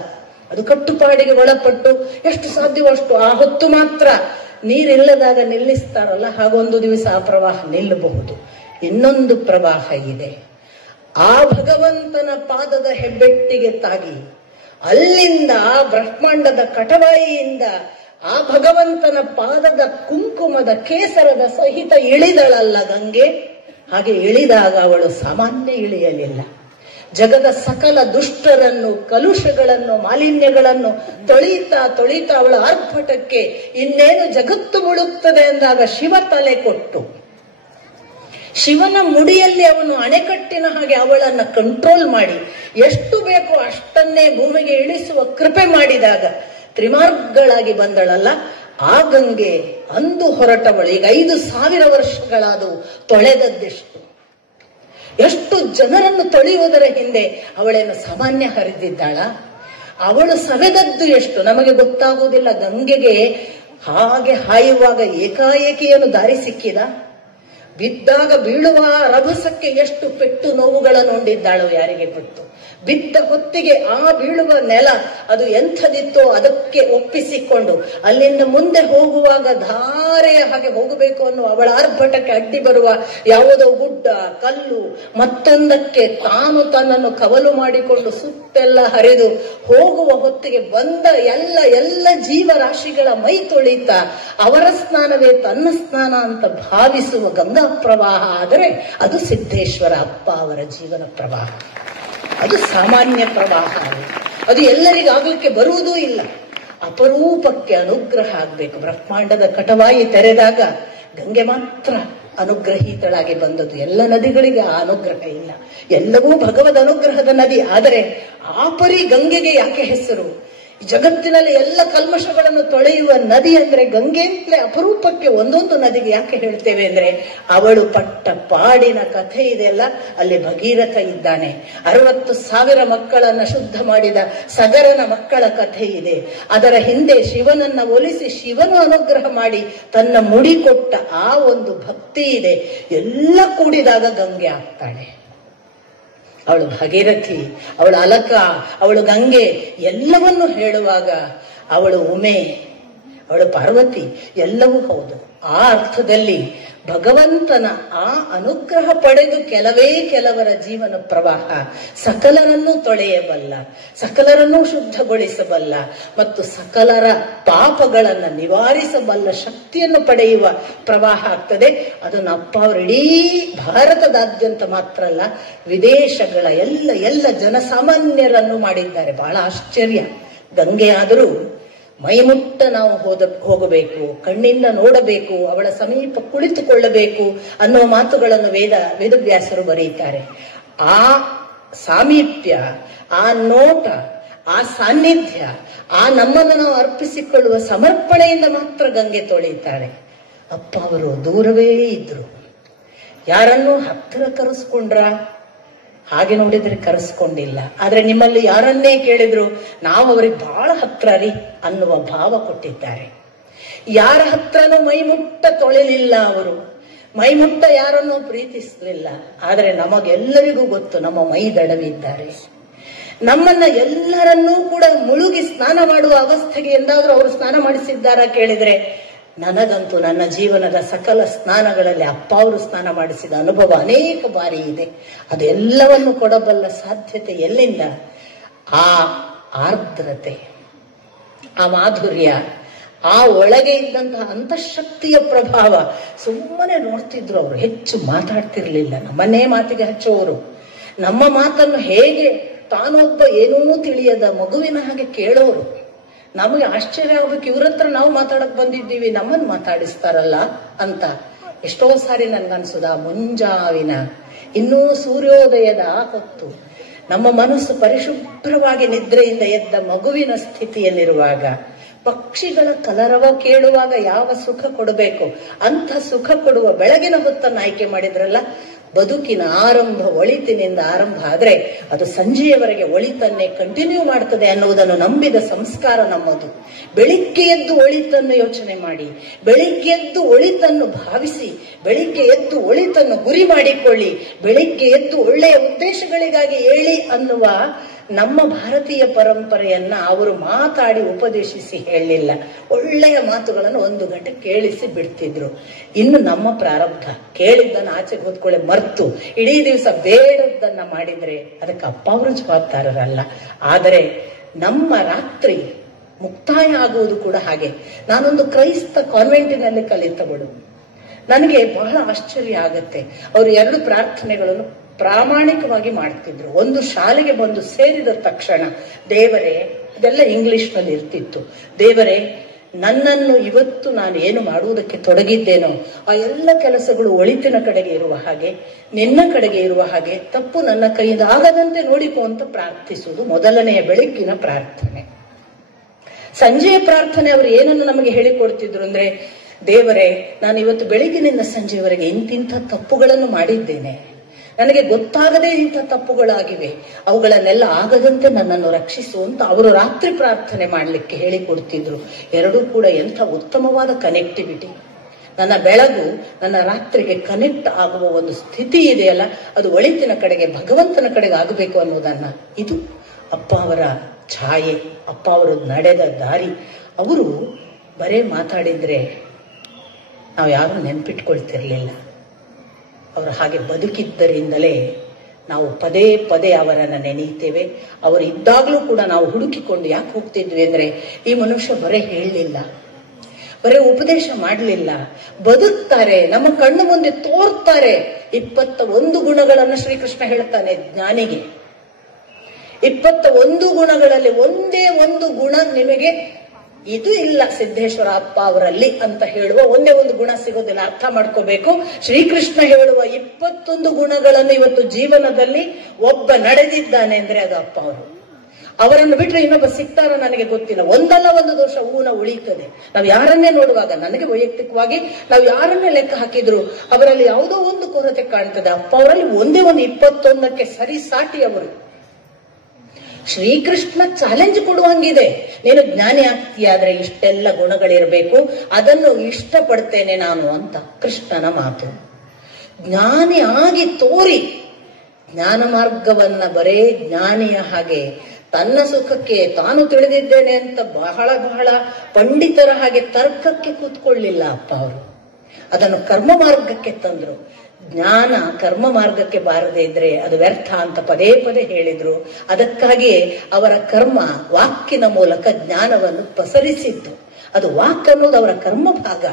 ಅದು ಕಟ್ಟುಪಾಡಿಗೆ ಒಳಪಟ್ಟು ಎಷ್ಟು ಸಾಧ್ಯವೋ ಅಷ್ಟು ಆ ಹೊತ್ತು ಮಾತ್ರ ನೀರಿಲ್ಲದಾಗ ನಿಲ್ಲಿಸ್ತಾರಲ್ಲ, ಹಾಗೊಂದು ದಿವಸ ಆ ಪ್ರವಾಹ ನಿಲ್ಲಬಹುದು. ಇನ್ನೊಂದು ಪ್ರವಾಹ ಇದೆ. ಆ ಭಗವಂತನ ಪಾದದ ಹೆಬ್ಬೆಟ್ಟಿಗೆ ತಾಗಿ ಅಲ್ಲಿಂದ ಆ ಬ್ರಹ್ಮಾಂಡದ ಕಟವಾಯಿಯಿಂದ ಆ ಭಗವಂತನ ಪಾದದ ಕುಂಕುಮದ ಕೇಸರದ ಸಹಿತ ಇಳಿದಳಲ್ಲ ಗಂಗೆ. ಹಾಗೆ ಇಳಿದಾಗ ಅವಳು ಸಾಮಾನ್ಯ ಇಳಿಯಲಿಲ್ಲ. ಜಗದ ಸಕಲ ದುಷ್ಟರನ್ನು, ಕಲುಷಗಳನ್ನು, ಮಾಲಿನ್ಯಗಳನ್ನು ತೊಳಿತಾ ತೊಳಿತಾ ಅವಳ ಆರ್ಭಟಕ್ಕೆ ಇನ್ನೇನು ಜಗತ್ತು ಮುಳುಗ್ತದೆ ಅಂದಾಗ ಶಿವ ತಲೆ ಕೊಟ್ಟು, ಶಿವನ ಮುಡಿಯಲ್ಲಿ ಅವನು ಅಣೆಕಟ್ಟಿನ ಹಾಗೆ ಅವಳನ್ನ ಕಂಟ್ರೋಲ್ ಮಾಡಿ ಎಷ್ಟು ಬೇಕೋ ಅಷ್ಟನ್ನೇ ಭೂಮಿಗೆ ಇಳಿಸುವ ಕೃಪೆ ಮಾಡಿದಾಗ ತ್ರಿಮಾರ್ಗಳಾಗಿ ಬಂದಳಲ್ಲ ಆ ಗಂಗೆ. ಅಂದು ಹೊರಟವಳು. ಈಗ 5,000 ವರ್ಷಗಳಾದವು. ತೊಳೆದದ್ದೆಷ್ಟು? ಎಷ್ಟು ಜನರನ್ನು ತೊಳೆಯುವುದರ ಹಿಂದೆ ಅವಳೇನು ಸಾಮಾನ್ಯ ಹರಿದಿದ್ದಾಳ? ಅವಳು ಸವೆದದ್ದು ಎಷ್ಟು ನಮಗೆ ಗೊತ್ತಾಗುವುದಿಲ್ಲ. ಗಂಗೆಗೆ ಹಾಗೆ ಹಾಯುವಾಗ ಏಕಾಏಕಿಯನ್ನು ದಾರಿ ಸಿಕ್ಕಿದ? ಬಿದ್ದಾಗ ಬೀಳುವ ರಭಸಕ್ಕೆ ಎಷ್ಟು ಪೆಟ್ಟು ನೋವುಗಳನ್ನು ಉಂಡಿದ್ದಾಳೋ ಯಾರಿಗೆ ಗೊತ್ತು. ಬಿದ್ದ ಹೊತ್ತಿಗೆ ಆ ಬೀಳುವ ನೆಲ ಅದು ಎಂಥದಿತ್ತೋ ಅದಕ್ಕೆ ಒಪ್ಪಿಸಿಕೊಂಡು ಅಲ್ಲಿಂದ ಮುಂದೆ ಹೋಗುವಾಗ ಧಾರೆಯ ಹಾಗೆ ಹೋಗಬೇಕು ಅನ್ನುವ ಅವಳ ಆರ್ಭಟಕ್ಕೆ ಅಡ್ಡಿ ಬರುವ ಯಾವುದೋ ಗುಡ್ಡ ಕಲ್ಲು ಮತ್ತೊಂದಕ್ಕೆ ತಾನು ತನ್ನನ್ನು ಕವಲು ಮಾಡಿಕೊಂಡು ಸುತ್ತೆಲ್ಲ ಹರಿದು ಹೋಗುವ ಹೊತ್ತಿಗೆ ಬಂದ ಎಲ್ಲ ಜೀವರಾಶಿಗಳ ಮೈ ತೊಳಿತ ಅವರ ಸ್ನಾನವೇ ತನ್ನ ಸ್ನಾನ ಅಂತ ಭಾವಿಸುವ ಗಂಗಾ ಪ್ರವಾಹ ಆದರೆ ಅದು ಸಿದ್ದೇಶ್ವರ ಅಪ್ಪ ಅವರ ಜೀವನ ಪ್ರವಾಹ. ಅದು ಸಾಮಾನ್ಯ ಪ್ರವಾಹ. ಅದು ಎಲ್ಲರಿಗಾಗಲಿಕ್ಕೆ ಬರುವುದೂ ಇಲ್ಲ. ಅಪರೂಪಕ್ಕೆ ಅನುಗ್ರಹ ಆಗ್ಬೇಕು. ಬ್ರಹ್ಮಾಂಡದ ಕಟವಾಯಿ ತೆರೆದಾಗ ಗಂಗೆ ಮಾತ್ರ ಅನುಗ್ರಹೀತಳಾಗಿ ಬಂದದ್ದು. ಎಲ್ಲ ನದಿಗಳಿಗೆ ಆ ಅನುಗ್ರಹ ಇಲ್ಲ. ಎಲ್ಲವೂ ಭಗವದ್ ಅನುಗ್ರಹದ ನದಿ. ಆದರೆ ಆ ಪರಿ ಗಂಗೆಗೆ ಯಾಕೆ ಹೆಸರು? ಜಗತ್ತಿನಲ್ಲಿ ಎಲ್ಲ ಕಲ್ಮಶಗಳನ್ನು ತೊಳೆಯುವ ನದಿ ಅಂದ್ರೆ ಗಂಗೆ ಅಂತಲೇ. ಅಪರೂಪಕ್ಕೆ ಒಂದೊಂದು ನದಿಗೆ ಯಾಕೆ ಹೇಳ್ತೇವೆ ಅಂದ್ರೆ ಅವಳು ಪಟ್ಟ ಪಾಡಿನ ಕಥೆ ಇದೆಯಲ್ಲ. ಅಲ್ಲಿ ಭಗೀರಥ ಇದ್ದಾನೆ. 60,000 ಮಕ್ಕಳನ್ನ ಶುದ್ಧ ಮಾಡಿದ ಸಗರನ ಮಕ್ಕಳ ಕಥೆ ಇದೆ. ಅದರ ಹಿಂದೆ ಶಿವನನ್ನ ಒಲಿಸಿ ಶಿವನು ಅನುಗ್ರಹ ಮಾಡಿ ತನ್ನ ಮುಡಿ ಕೊಟ್ಟ ಆ ಒಂದು ಭಕ್ತಿ ಇದೆ. ಎಲ್ಲ ಕೂಡಿದಾಗ ಗಂಗೆ ಆಗ್ತಾಳೆ. ಅವಳು ಭಗೀರಥಿ, ಅವಳು ಅಲಕ, ಅವಳು ಗಂಗೆ ಎಲ್ಲವನ್ನು ಹೇಳುವಾಗ ಅವಳು ಉಮೆ, ಅವಳು ಪಾರ್ವತಿ ಎಲ್ಲವೂ ಹೌದು. ಆ ಅರ್ಥದಲ್ಲಿ ಭಗವಂತನ ಆ ಅನುಗ್ರಹ ಪಡೆದು ಕೆಲವರ ಜೀವನ ಪ್ರವಾಹ ಸಕಲರನ್ನೂ ತೊಳೆಯಬಲ್ಲ, ಸಕಲರನ್ನೂ ಶುದ್ಧಗೊಳಿಸಬಲ್ಲ ಮತ್ತು ಸಕಲರ ಪಾಪಗಳನ್ನು ನಿವಾರಿಸಬಲ್ಲ ಶಕ್ತಿಯನ್ನು ಪಡೆಯುವ ಪ್ರವಾಹ ಆಗ್ತದೆ. ಅದನ್ನು ಅಪ್ಪ ಅವರು ಇಡೀ ಭಾರತದಾದ್ಯಂತ ಮಾತ್ರ ಅಲ್ಲ, ವಿದೇಶಗಳ ಎಲ್ಲ ಜನಸಾಮಾನ್ಯರನ್ನು ಮಾಡಿದ್ದಾರೆ. ಬಹಳ ಆಶ್ಚರ್ಯ. ಗಂಗೆ ಆದರೂ ಮೈಮುಟ್ಟ ನಾವು ಹೋಗಬೇಕು, ಕಣ್ಣಿಂದ ನೋಡಬೇಕು, ಅವಳ ಸಮೀಪ ಕುಳಿತುಕೊಳ್ಳಬೇಕು ಅನ್ನೋ ಮಾತುಗಳನ್ನು ವೇದವ್ಯಾಸರು ಬರೆಯುತ್ತಾರೆ. ಆ ಸಾಮೀಪ್ಯ, ಆ ನೋಟ, ಆ ಸಾನ್ನಿಧ್ಯ, ಆ ನಮ್ಮನ್ನು ನಾವು ಅರ್ಪಿಸಿಕೊಳ್ಳುವ ಸಮರ್ಪಣೆಯಿಂದ ಮಾತ್ರ ಗಂಗೆ ತೊಳೆಯುತ್ತಾಳೆ. ಅಪ್ಪ ಅವರು ದೂರವೇ ಇದ್ರು. ಯಾರನ್ನೂ ಹತ್ತಿರ ಕರೆಸ್ಕೊಂಡ್ರ? ಹಾಗೆ ನೋಡಿದ್ರೆ ಕರೆಸ್ಕೊಂಡಿಲ್ಲ. ಆದ್ರೆ ನಿಮ್ಮಲ್ಲಿ ಯಾರನ್ನೇ ಕೇಳಿದ್ರು ನಾವು ಅವ್ರಿಗೆ ಬಹಳ ಹತ್ರ ರೀ ಅನ್ನುವ ಭಾವ ಕೊಟ್ಟಿದ್ದಾರೆ. ಯಾರ ಹತ್ರನೂ ಮೈಮುಟ್ಟ ತೊಳಿಲಿಲ್ಲ ಅವರು, ಮೈಮುಟ್ಟ ಯಾರನ್ನೂ ಪ್ರೀತಿಸಲಿಲ್ಲ. ಆದರೆ ನಮಗೆಲ್ಲರಿಗೂ ಗೊತ್ತು ನಮ್ಮ ಮೈ ದಡವಿದ್ದಾರೆ. ನಮ್ಮನ್ನ ಎಲ್ಲರನ್ನೂ ಕೂಡ ಮುಳುಗಿ ಸ್ನಾನ ಮಾಡುವ ಅವಸ್ಥೆಗೆ ಎಂದಾದ್ರೂ ಅವರು ಸ್ನಾನ ಮಾಡಿಸಿದ್ದಾರಾ ಕೇಳಿದ್ರೆ, ನನಗಂತೂ ನನ್ನ ಜೀವನದ ಸಕಲ ಸ್ನಾನಗಳಲ್ಲಿ ಅಪ್ಪ ಅವರು ಸ್ನಾನ ಮಾಡಿಸಿದ ಅನುಭವ ಅನೇಕ ಬಾರಿ ಇದೆ. ಅದೆಲ್ಲವನ್ನು ಕೊಡಬಲ್ಲ ಸಾಧ್ಯತೆ ಎಲ್ಲಿಂದ? ಆ ಆರ್ದ್ರತೆ, ಆ ಮಾಧುರ್ಯ, ಆ ಒಳಗೆ ಇದ್ದಂತಹ ಅಂತಃಶಕ್ತಿಯ ಪ್ರಭಾವ. ಸುಮ್ಮನೆ ನೋಡ್ತಿದ್ರು ಅವರು, ಹೆಚ್ಚು ಮಾತಾಡ್ತಿರ್ಲಿಲ್ಲ. ನಮ್ಮನ್ನೇ ಮಾತಿಗೆ ಹಚ್ಚೋರು. ನಮ್ಮ ಮಾತನ್ನು ಹೇಗೆ ತಾನೊಬ್ಬ ಏನೂ ತಿಳಿಯದ ಮಗುವಿನ ಹಾಗೆ ಕೇಳೋರು. ನಮಗೆ ಆಶ್ಚರ್ಯ ಆಗ್ಬೇಕು, ಇವ್ರ ಹತ್ರ ನಾವು ಮಾತಾಡಕ್ ಬಂದಿದ್ದೀವಿ, ನಮ್ಮನ್ನು ಮಾತಾಡಿಸ್ತಾರಲ್ಲ ಅಂತ. ಎಷ್ಟೋ ಸಾರಿ ನನ್ಗನ್ಸುದ, ಮುಂಜಾವಿನ ಇನ್ನೂ ಸೂರ್ಯೋದಯದ ಹೊತ್ತು ನಮ್ಮ ಮನಸ್ಸು ಪರಿಶುಭ್ರವಾಗಿ ನಿದ್ರೆಯಿಂದ ಎದ್ದ ಮಗುವಿನ ಸ್ಥಿತಿಯಲ್ಲಿರುವಾಗ ಪಕ್ಷಿಗಳ ಕಲರವ ಕೇಳುವಾಗ ಯಾವ ಸುಖ ಕೊಡಬೇಕು ಅಂತ ಸುಖ ಕೊಡುವ ಬೆಳಗಿನ ಹೊತ್ತನ್ನು ಆಯ್ಕೆ ಮಾಡಿದ್ರಲ್ಲ. ಬದುಕಿನ ಆರಂಭ ಒಳಿತಿನಿಂದ ಆರಂಭ ಆದ್ರೆ ಅದು ಸಂಜೆಯವರೆಗೆ ಒಳಿತನ್ನೇ ಕಂಟಿನ್ಯೂ ಮಾಡ್ತದೆ ಅನ್ನುವುದನ್ನು ನಂಬಿದ ಸಂಸ್ಕಾರ ನಮ್ಮದು. ಬೆಳಿಗ್ಗೆ ಎದ್ದು ಒಳಿತನ್ನು ಯೋಚನೆ ಮಾಡಿ, ಬೆಳಿಗ್ಗೆ ಎದ್ದು ಒಳಿತನ್ನು ಭಾವಿಸಿ, ಬೆಳಿಗ್ಗೆ ಎದ್ದು ಒಳಿತನ್ನು ಗುರಿ ಮಾಡಿಕೊಳ್ಳಿ, ಬೆಳಿಗ್ಗೆ ಎದ್ದು ಒಳ್ಳೆಯ ಉದ್ದೇಶಗಳಿಗಾಗಿ ಏಳಿ ಅನ್ನುವ ನಮ್ಮ ಭಾರತೀಯ ಪರಂಪರೆಯನ್ನ ಅವರು ಮಾತಾಡಿ ಉಪದೇಶಿಸಿ ಹೇಳಲಿಲ್ಲ. ಒಳ್ಳೆಯ ಮಾತುಗಳನ್ನು 1 ಗಂಟೆ ಕೇಳಿಸಿ ಬಿಡ್ತಿದ್ರು. ಇನ್ನು ನಮ್ಮ ಪ್ರಾರಬ್ಧ ಕೇಳಿದ್ದನ್ನು ಆಚೆಗೆ ಹೊತ್ಕೊಳ್ಳೆ ಮರ್ತು ಇಡೀ ದಿವಸ ಬೇಡದ್ದನ್ನ ಮಾಡಿದ್ರೆ ಅದಕ್ಕೆ ಅಪ್ಪ ಅವರು ಜವಾಬ್ದಾರರಲ್ಲ. ಆದರೆ ನಮ್ಮ ರಾತ್ರಿ ಮುಕ್ತಾಯ ಆಗುವುದು ಕೂಡ ಹಾಗೆ. ನಾನೊಂದು ಕ್ರೈಸ್ತ ಕಾನ್ವೆಂಟಿನಲ್ಲಿ ಕಲಿತವಳು. ನನಗೆ ಬಹಳ ಆಶ್ಚರ್ಯ ಆಗತ್ತೆ. ಅವರು 2 ಪ್ರಾರ್ಥನೆಗಳನ್ನು ಪ್ರಾಮಾಣಿಕವಾಗಿ ಮಾಡ್ತಿದ್ರು. ಒಂದು, ಶಾಲೆಗೆ ಬಂದು ಸೇರಿದ ತಕ್ಷಣ ದೇವರೇ, ಅದೆಲ್ಲ ಇಂಗ್ಲಿಷ್ನಲ್ಲಿ ಇರ್ತಿತ್ತು, ದೇವರೇ ನನ್ನನ್ನು ಇವತ್ತು ನಾನು ಏನು ಮಾಡುವುದಕ್ಕೆ ತೊಡಗಿದ್ದೇನೋ ಆ ಎಲ್ಲ ಕೆಲಸಗಳು ಒಳಿತಿನ ಕಡೆಗೆ ಇರುವ ಹಾಗೆ, ನಿನ್ನ ಕಡೆಗೆ ಇರುವ ಹಾಗೆ, ತಪ್ಪು ನನ್ನ ಕೈಯಿಂದ ಆಗದಂತೆ ನೋಡಿಕೋ ಅಂತ ಪ್ರಾರ್ಥಿಸುವುದು ಮೊದಲನೆಯ ಬೆಳಗ್ಗಿನ ಪ್ರಾರ್ಥನೆ. ಸಂಜೆಯ ಪ್ರಾರ್ಥನೆ ಅವರು ಏನನ್ನು ನಮಗೆ ಹೇಳಿಕೊಡ್ತಿದ್ರು ಅಂದ್ರೆ, ದೇವರೇ ನಾನು ಇವತ್ತು ಬೆಳಗಿನಿಂದ ಸಂಜೆಯವರೆಗೆ ಇಂತಿಂಥ ತಪ್ಪುಗಳನ್ನು ಮಾಡಿದ್ದೇನೆ, ನನಗೆ ಗೊತ್ತಾಗದೇ ಇಂಥ ತಪ್ಪುಗಳಾಗಿವೆ, ಅವುಗಳನ್ನೆಲ್ಲ ಆಗದಂತೆ ನನ್ನನ್ನು ರಕ್ಷಿಸು ಅಂತ ಅವರು ರಾತ್ರಿ ಪ್ರಾರ್ಥನೆ ಮಾಡಲಿಕ್ಕೆ ಹೇಳಿಕೊಡ್ತಿದ್ರು. ಎರಡೂ ಕೂಡ ಎಂಥ ಉತ್ತಮವಾದ ಕನೆಕ್ಟಿವಿಟಿ. ನನ್ನ ಬೆಳಗು ನನ್ನ ರಾತ್ರಿಗೆ ಕನೆಕ್ಟ್ ಆಗುವ ಒಂದು ಸ್ಥಿತಿ ಇದೆಯಲ್ಲ, ಅದು ಒಳಿತಿನ ಕಡೆಗೆ, ಭಗವಂತನ ಕಡೆಗೆ ಆಗಬೇಕು ಅನ್ನೋದನ್ನ. ಇದು ಅಪ್ಪ ಅವರ ಛಾಯೆ, ಅಪ್ಪ ಅವರು ನಡೆದ ದಾರಿ. ಅವರು ಬರೇ ಮಾತಾಡಿದ್ರೆ ನಾವು ಯಾರು ನೆನ್ಪಿಟ್ಕೊಳ್ತಿರ್ಲಿಲ್ಲ. ಅವರು ಹಾಗೆ ಬದುಕಿದ್ದರಿಂದಲೇ ನಾವು ಪದೇ ಪದೇ ಅವರನ್ನ ನೆನೆಯುತ್ತೇವೆ. ಅವರು ಇದ್ದಾಗಲೂ ಕೂಡ ನಾವು ಹುಡುಕಿಕೊಂಡು ಯಾಕೆ ಹೋಗ್ತಿದ್ವಿ ಅಂದ್ರೆ, ಈ ಮನುಷ್ಯ ಬರೇ ಹೇಳಲಿಲ್ಲ, ಬರೇ ಉಪದೇಶ ಮಾಡಲಿಲ್ಲ, ಬದುಕ್ತಾರೆ, ನಮ್ಮ ಕಣ್ಣು ಮುಂದೆ ತೋರ್ತಾರೆ. 21 ಗುಣಗಳನ್ನು ಶ್ರೀಕೃಷ್ಣ ಹೇಳ್ತಾನೆ ಜ್ಞಾನಿಗೆ. 21 ಗುಣಗಳಲ್ಲಿ ಒಂದೇ ಒಂದು ಗುಣ ನಿಮಗೆ ಇದು ಇಲ್ಲ ಸಿದ್ದೇಶ್ವರ ಅಪ್ಪ ಅವರಲ್ಲಿ ಅಂತ ಹೇಳುವ ಒಂದೇ ಒಂದು ಗುಣ ಸಿಗೋದಿಲ್ಲ. ಅರ್ಥ ಮಾಡ್ಕೋಬೇಕು. ಶ್ರೀಕೃಷ್ಣ ಹೇಳುವ 21 ಗುಣಗಳನ್ನು ಇವತ್ತು ಜೀವನದಲ್ಲಿ ಒಬ್ಬ ನಡೆದಿದ್ದಾನೆ ಅಂದ್ರೆ ಅದು ಅಪ್ಪ ಅವರು. ಅವರನ್ನು ಬಿಟ್ಟರೆ ಇನ್ನೊಬ್ಬ ಸಿಗ್ತಾರ ನನಗೆ ಗೊತ್ತಿಲ್ಲ. ಒಂದಲ್ಲ ಒಂದು ದೋಷ ಊನ ಉಳಿತದೆ. ನಾವು ಯಾರನ್ನೇ ನೋಡುವಾಗ, ನನಗೆ ವೈಯಕ್ತಿಕವಾಗಿ ನಾವು ಯಾರನ್ನೇ ಲೆಕ್ಕ ಹಾಕಿದ್ರು ಅವರಲ್ಲಿ ಯಾವುದೋ ಒಂದು ಕೊರತೆ ಕಾಣ್ತದೆ. ಅಪ್ಪ ಅವರಲ್ಲಿ ಒಂದೇ ಒಂದು 21ಕ್ಕೆ ಸರಿ ಸಾಟಿ ಅವರು. ಶ್ರೀಕೃಷ್ಣ ಚಾಲೆಂಜ್ ಕೊಡುವಂಗಿದೆ, ನೀನು ಜ್ಞಾನಿ ಆಗ್ತೀಯಾದ್ರೆ ಇಷ್ಟೆಲ್ಲ ಗುಣಗಳಿರಬೇಕು, ಅದನ್ನು ಇಷ್ಟಪಡ್ತೇನೆ ನಾನು ಅಂತ ಕೃಷ್ಣನ ಮಾತು. ಜ್ಞಾನಿ ಆಗಿ ತೋರಿ ಜ್ಞಾನ ಮಾರ್ಗವನ್ನ ಬರೇ ಜ್ಞಾನಿಯ ಹಾಗೆ ತನ್ನ ಸುಖಕ್ಕೆ ತಾನು ತಿಳಿದಿದ್ದೇನೆ ಅಂತ ಬಹಳ ಬಹಳ ಪಂಡಿತರ ಹಾಗೆ ತರ್ಕಕ್ಕೆ ಕೂತ್ಕೊಳ್ಳಿಲ್ಲ ಅಪ್ಪ ಅವರು. ಅದನ್ನು ಕರ್ಮ ಮಾರ್ಗಕ್ಕೆ ತಂದ್ರು. ಜ್ಞಾನ ಕರ್ಮ ಮಾರ್ಗಕ್ಕೆ ಬಾರದೇ ಇದ್ರೆ ಅದು ವ್ಯರ್ಥ ಅಂತ ಪದೇ ಪದೇ ಹೇಳಿದ್ರು. ಅದಕ್ಕಾಗಿಯೇ ಅವರ ಕರ್ಮ ವಾಕ್ಕಿನ ಮೂಲಕ ಜ್ಞಾನವನ್ನು ಪಸರಿಸಿದ್ದು. ಅದು ವಾಕ್ ಅನ್ನೋದು ಅವರ ಕರ್ಮ ಭಾಗ,